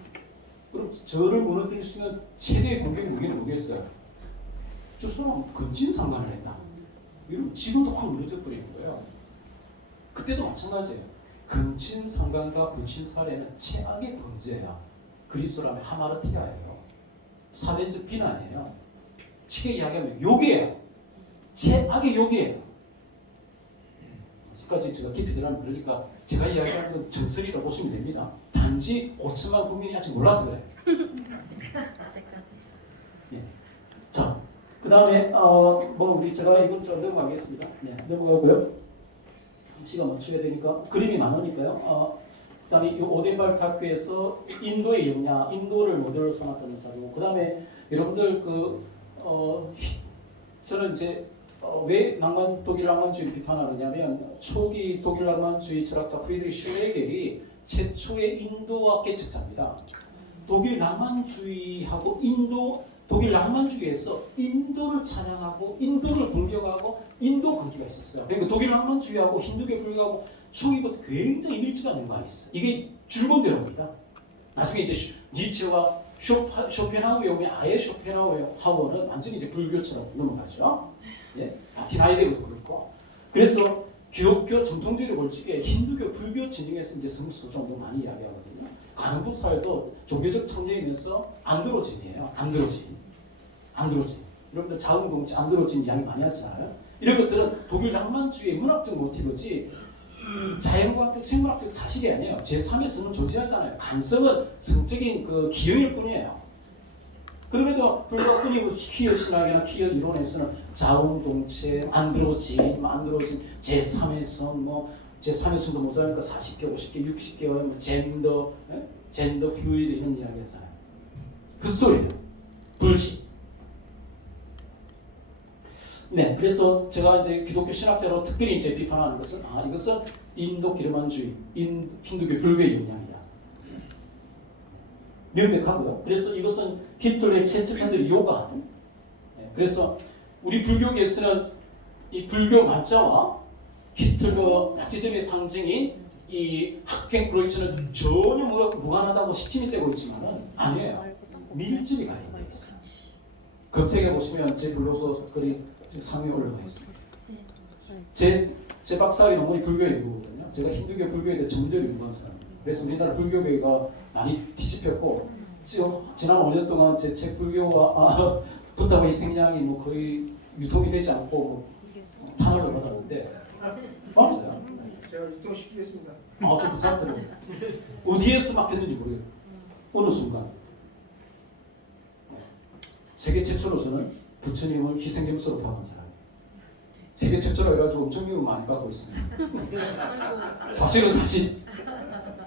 그럼 저를 무너뜨릴 수 있는 최대의 공격 무기는 뭐겠어요? 저 사람 근친상관을 했다. 이러면 지금도 확 무너져 버리는 거예요. 그때도 마찬가지예요. 근친상간과 부친사례는 최악의 범죄예요. 그리스도로 하면 하마르티아예요. 사대에서 비난이에요. 쉽게 이야기하면 욕이에요. 최악의 욕이에요. 지금까지 제가 깊이 들어가면 그러니까 제가 이야기하는 건 정설이라고 보시면 됩니다. 단지 5천만 국민이 아직 몰라서 그래. 예. 자, 그 다음에 뭐 우리 제가 이건 좀 넘어가겠습니다. 네, 넘어가고요. 시간 맞춰야 되니까 그림이 많으니까요. 그다음에 이 오덴발 다큐에서 인도의 영향, 인도를 모델로 삼았다는 자료. 그다음에 여러분들 저는 이제 왜 독일 낭만주의를 비판하느냐면 초기 독일 낭만주의 철학자 프리드리히 슈레겔이 최초의 인도학 개척자입니다. 독일 낭만주의하고 독일 낭만주의에서 인도를 찬양하고 인도를 동경하고 인도 관계가 있었어요. 그러니까 독일 낭만주의하고 힌두교 불교하고 초기부터 굉장히 밀접한 연관이 있어요. 이게 줄본대로입니다. 나중에 이제 니체와 쇼펜하우에 오면 아예 쇼펜하우어는 완전히 이제 불교처럼 넘어가죠. 예? 라틴 아이디어도 그렇고. 그래서 기독교 전통적으로 볼 적에 힌두교, 불교 진영에서 이제 성수 정도 많이 이야기하거든요. 가는부살도 종교적 창조이면서 안드로진이에요. 안드로진. 여러분들 자웅동체 안드로진 이야기 많이 하잖아요. 이런 것들은 독일 낭만주의의 문학적 모티브지 자연과학적 생물학적 사실이 아니에요. 제3의 성은 존재하잖아요. 간성은 성적인 그 기형일 뿐이에요. 그럼에도 불구하고 끊임없이 퀴어 신학이나 퀴어 이론에서는 자웅동체, 안드로진, 제3의 성, 제3의 성도 모자라니까 40개, 50개, 60개, 젠더 플루이드 이런 이야기 하잖아요. 그 소리예요. 불신. 네, 그래서 제가 이제 기독교 신학자로 특별히 이제 비판하는 것은 이것은 인도 기르만주의, 힌두교 불교의 영향이다. 명백하고요. 그래서 이것은 히틀러의 채찍편들이 요구하는. 그래서 우리 불교계에서는 이 불교 만자와 히틀러 나치즘의 상징인 이 학행 크로이츠는 전혀 무관하다고 시침이 되고 있지만은 아니에요. 밀접히 관련되어 있어요. 검색해 보시면 제 블로그 글이 상위에 올라가 있습니다. 제 박사학위 논문이 불교 연구거든요. 제가 힌두교 불교에 대해 전문적으로 연구한 사람입니다. 그래서 우리나라 불교계가 많이 뒤집혔고 지난 5년 동안 제 책 불교와 부타의 생량이 거의 유통이 되지 않고 탄원을 받았는데 맞아요. 제가 유통시키겠습니다. 저 부탁드려요. 어디에서 막혔는지 모르겠어요. 어느 순간 세계 최초로 저는 부처님을 희생점수로 박은 사람이에요. 세계 최초로 해가지고 엄청 미움을 많이 받고 있습니다. 사실은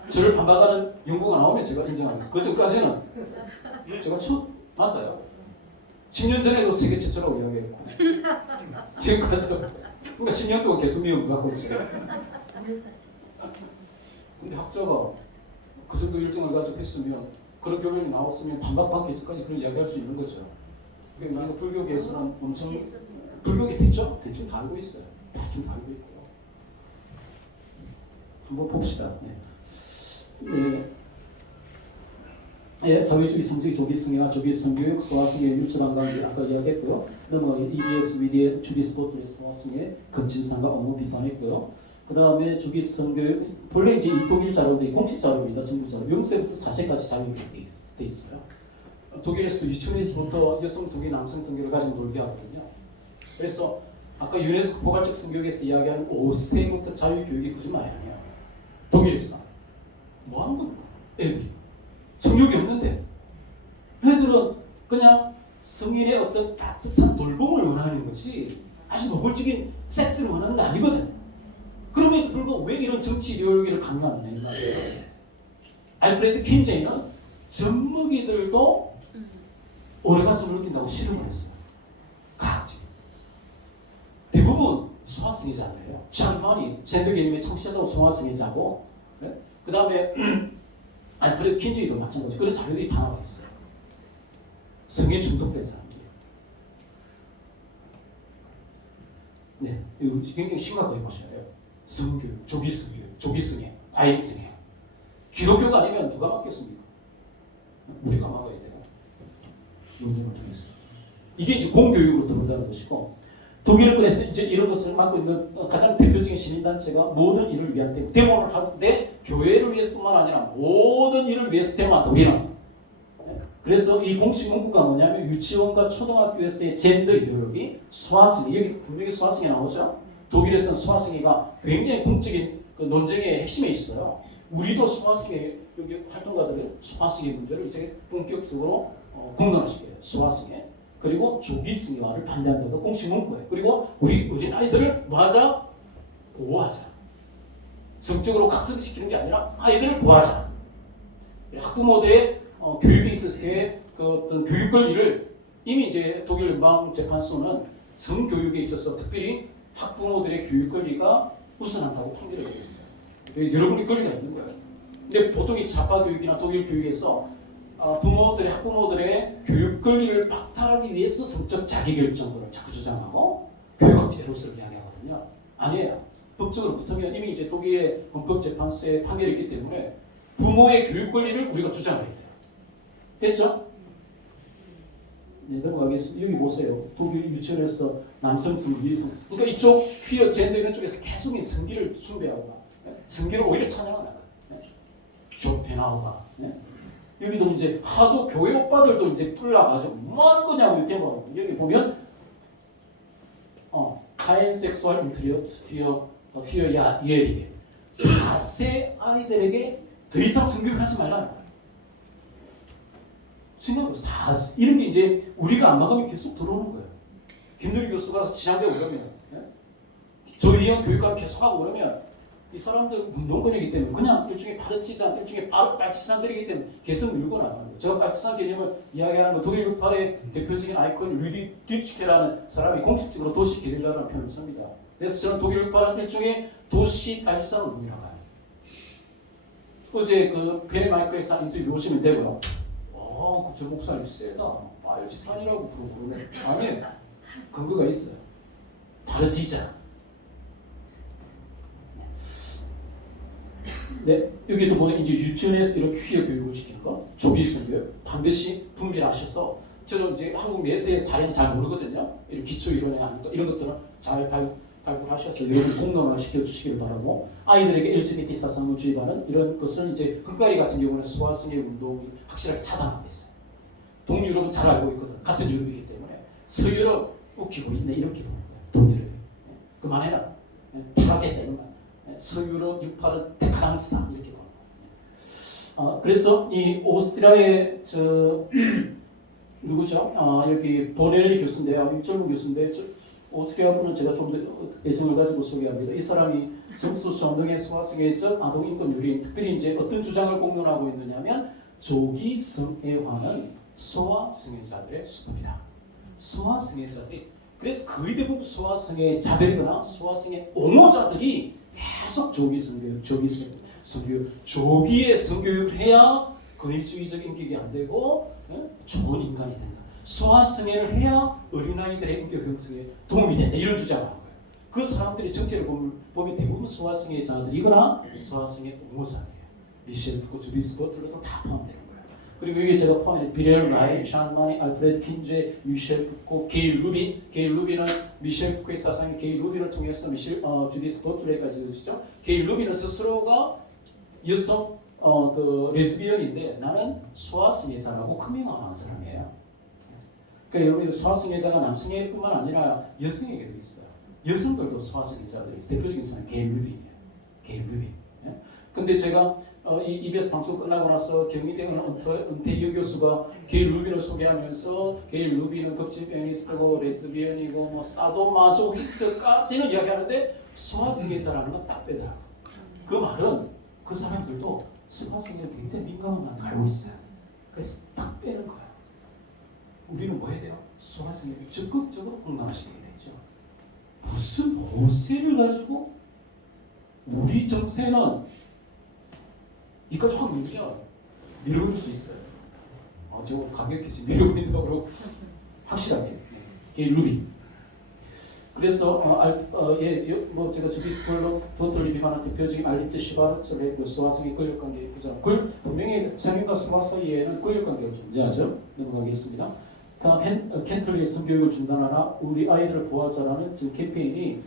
저를 반박하는 연구가 나오면 제가 인정하겠습니다. 그 전까지는 제가 맞아요. 10년 전에도 세계 최초라고 이야기했고 지금까지도 그러니까 10년 동안 계속 미움을 받고 있어요. 근데 학자가 그 정도 일정을 가지고 했으면 그런 결론이 나왔으면 반박받기 전까지 그런 이야기할 수 있는 거죠. 그러니까 우리가 불교계에서는 엄청 불교계 대충 다 알고 있어요. 대충 다 알고 있고요. 한번 봅시다. 사회주의 성적인 조기성애와 조기성교육, 소화성의 밀접한 관계 아까 이야기했고요. EBS, 위디의 주기스포트의 소화성의 건진상과 업무 비판했고요. 그 다음에 주기성교육, 본래 이제 이 독일 자료인데 공식 자료입니다. 정부 자료. 0세부터 4세까지 자료가 돼 있어요. 독일에서도 유치원에서부터 여성 성교, 남성 성교를 가지고 놀게 하거든요. 그래서 아까 유네스코 포괄적 성교육에서 이야기하는 5세부터 자유교육이 거짓말이 아니에요. 독일에서 뭐 하는 겁니까? 애들이 성욕이 없는데 애들은 그냥 성인의 어떤 따뜻한 돌봄을 원하는 것이 아주 노골적인 섹스를 원하는 게 아니거든. 그럼에도 불구하고 왜 이런 정치 이데올로기를 강요하느냐 이 말이에요. 알프레드 킨제이는 젖먹이들도 오르가즘을 느낀다고 실험을 했어요. 과학적. 대부분 소화성애자들이에요. 잔만이 젠더 개념에 창시하다고 소화성애자고, 그 다음에 알프레드 킨제이도 마찬가지. 그런 자료들이 다 나와 있어요. 성에 중독된 사람들이에요. 네, 이거 굉장히 심각하게 보셔야 돼요. 성교육, 조기성애, 과잉성애. 기독교가 아니면 누가 맡겠습니까? 우리가 막아야 돼요. 논쟁을 통해서. 이게 이제 공교육으로 들어온다는 것이고, 독일권에서 이제 이런 것을 맡고 있는 가장 대표적인 시민단체가 모든 일을 위한 데모를 하는데 교회를 위해서뿐만 아니라 모든 일을 위해서 데모한다. 우리는. 그래서 이 공식 문구가 뭐냐면 유치원과 초등학교에서의 젠더 이데올로기, 소화성애, 여기 분명히 소화성애 나오죠. 독일에서는 소화성애가 굉장히 공적인 그 논쟁의 핵심에 있어요. 우리도 수화성의 여기 활동가들은 수화성의 문제를 이제 본격적으로 공론화시켜요. 수화성의. 그리고 조기성의화를 반대한다고 공식 문구예요. 그리고 우리 어린 아이들을 뭐하자? 보호하자. 성적으로 각성시키는 게 아니라 아이들을 보호하자. 학부모들의 교육에 있어서의 그 어떤 교육 권리를 이미 이제 독일 연방재판소는 성교육에 있어서 특별히 학부모들의 교육 권리가 우선한다고 판결을 내렸어요. 여러분이 권리가 있는 거예요. 근데 보통 이 자파 교육이나 독일 교육에서 부모들의 학부모들의 교육 권리를 박탈하기 위해서 성적 자기결정권을 자꾸 주장하고 교육학제로서 이야기하거든요. 아니에요. 법적으로 붙으면 이미 이제 독일의 헌법재판소의 판결이 있기 때문에 부모의 교육 권리를 우리가 주장해야 돼요. 됐죠? 네, 넘어가겠습니다. 여기 보세요. 독일 유치원에서 남성성, 여성. 그러니까 이쪽 퀴어 젠더 이런 쪽에서 계속 이 성기를 숭배하고 성기를 오히려 찬양하는 거예요. 쇼펜하우가. 여기도 이제 하도 교회 오빠들도 이제 뿔나가지고 뭐 하는 거냐고 이렇게 말하고 여기 보면 하인 섹수얼 인트리어트 피어 예리게 4세 아이들에게 더 이상 성교육하지 말라는 거예요. 생각해보면 4세 이런 게 이제 우리가 안 막으면 계속 들어오는 거예요. 김누리 교수가 지장대 오려면 조희영 교육감 계속하고 오려면 이 사람들 운동권이기 때문에 그냥 일종의 파르티잔, 일종의 빨치산들이기 때문에 계속 밀고 나가는 거예요. 제가 빨치산 개념을 이야기하는 건 독일 흑팔의 대표적인 아이콘 루디 뒤츠케라는 사람이 공식적으로 도시 게릴라라는 표현을 씁니다. 그래서 저는 독일 흑팔은 일종의 도시 빨치산 운동이라고 해요. 어제 그 베네마이크에서 인터뷰 보시면 되고요. 저 목사님 세다. 빨치산이라고 부르네. 아니, 근거가 있어요. 파르티잔. 네, 여기도 뭐 이제 유치원에서 이런 퀴어 교육을 시키는 거, 조기성 교육 반드시 분별하셔서 저는 이제 한국 내세의 사례는 잘 모르거든요. 이런 기초 이론에 하는 거 이런 것들은 잘 발굴하셔서 여러분 공론화 시켜주시길 바라고 아이들에게 LGBT 사상을 주입하는 이런 것은 이제 헝가리 같은 경우는 소아성의 운동이 확실하게 차단하고 있어요. 동유럽은 잘 알고 있거든. 같은 유럽이기 때문에 서유럽 웃기고 있네 이렇게 보는 거예요. 동유럽이 그만해라. 타락했다 이런 말. 서유럽 6파는 데카랑스다 이렇게 보는 거예요. 그래서 이 오스트리아의 누구죠? 여기 보넬리 교수인데요. 젊은 교수인데 오스트리아 분은 제가 좀 더 애정을 가지고 소개합니다. 이 사람이 성소수자 운동의 소아성애적 아동 인권 유린 특별히 이제 어떤 주장을 공론하고 있느냐면 조기 성애화는 소아성애자들의 수법이다. 소아성애자들이 그래서 거의 대부분 소아성애자들이거나 소아성애 옹호자들이 계속 조기 성교육, 조기에 성교육을 해야 권위주의적 인격이 안 되고 좋은 인간이 된다. 소아성애를 해야 어린아이들의 인격 형성에 도움이 된다. 이런 주장을 하는 거예요. 그 사람들이 정체를 보면 대부분 소아성애자들이거나 소아성애 옹호자들이에요. 미셸 푸코, 주디스 버틀러도 다 포함되는 거예요. 그리고 여기 제가 포함한 비렐 라인, 샨 마니, 알프레드 킨제, 미셸 푸코, 게일 루빈은 미셸 푸코의 사상의 게일 루빈을 통해서 주디스 버틀러까지 이어지죠. 게일 루빈은 스스로가 여성 그 레즈비언인데 나는 소아성애자라고 커밍아웃하는 사람이에요. 그러니까 여러분 소아성애자가 남성애뿐만 아니라 여성에게도 있어요. 여성들도 소아성애자들이 대표적인 사람이 게일 루빈이에요. 게일 루빈. 근데 제가 이 EBS 방송 끝나고 나서 경희대 은퇴 여교수가 게일 루빈을 소개하면서 게일 루빈은 급진 페미니스트고 레즈비언이고 뭐 사도마조히스트까지는 이야기하는데 소아성애자라는 건 딱 빼더라고. 그 말은 그 사람들도 소아성애에 굉장히 민감한 걸 알고 있어요. 그래서 딱 빼는 거예요. 우리는 뭐 해야 돼요? 소아성애를 적극적으로 공론화시키게 되죠. 무슨 모세를 가지고 우리 정세는 이까지 확 밀면 밀어볼 수 있어요. 제가 강력해지 밀고 있다고 그러고 확실하게 게일 루빈. 그래서 뭐 제가 주디스 버틀러 비판한 대표적인 알리트 시바르츠의 그 소아성의 권력관계의 부정. 분명히 성인과 소아 사이에는 권력관계가 존재하죠. 넘어가겠습니다. 켄틀리의 성교육을 중단하라 우리 아이들을 보호하자라는 지금 캠페인이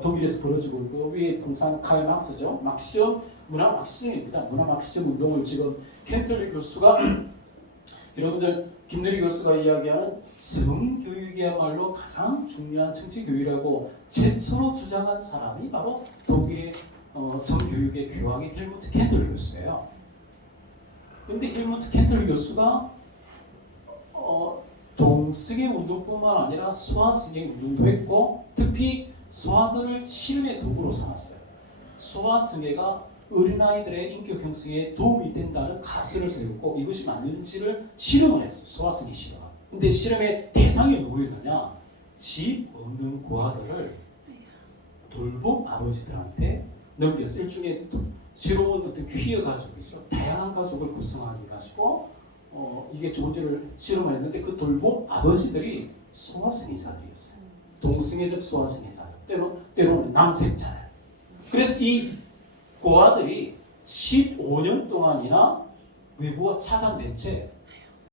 독일에서 벌어지고 있고 위에 통상 칼 막스죠. 막시즘 문화 막시즘입니다. 문화 막시즘 운동을 지금 켄틀리 교수가 여러분들 김누리 교수가 이야기하는 성교육이야말로 가장 중요한 정치 교육이라고 최초로 주장한 사람이 바로 독일의 성교육의 교황이 헬무트 켄틀 교수예요. 근데 헬무트 켄틀 교수가 동승의 운동뿐만 아니라 소아승의 운동도 했고 특히 소아들을 실험의 도구로 삼았어요. 소아승애가 어린아이들의 인격 형성에 도움이 된다는 가설을 세웠고 이것이 맞는지를 실험을 했어요. 소아승애 실험. 근데 실험의 대상이 누구였느냐? 집 없는 고아들을 돌봄 아버지들한테 넘겨서 일종의 새로운 어떤 퀴어 가족이죠. 다양한 가족을 구성하기 가지고 이게 존재를 실험을 했는데 그 돌봄 아버지들이 소아승애자들이었어요. 동승애적 소아승애자들. 때로는 남색자들. 그래서 이 고아들이 15년 동안이나 외부와 차단된 채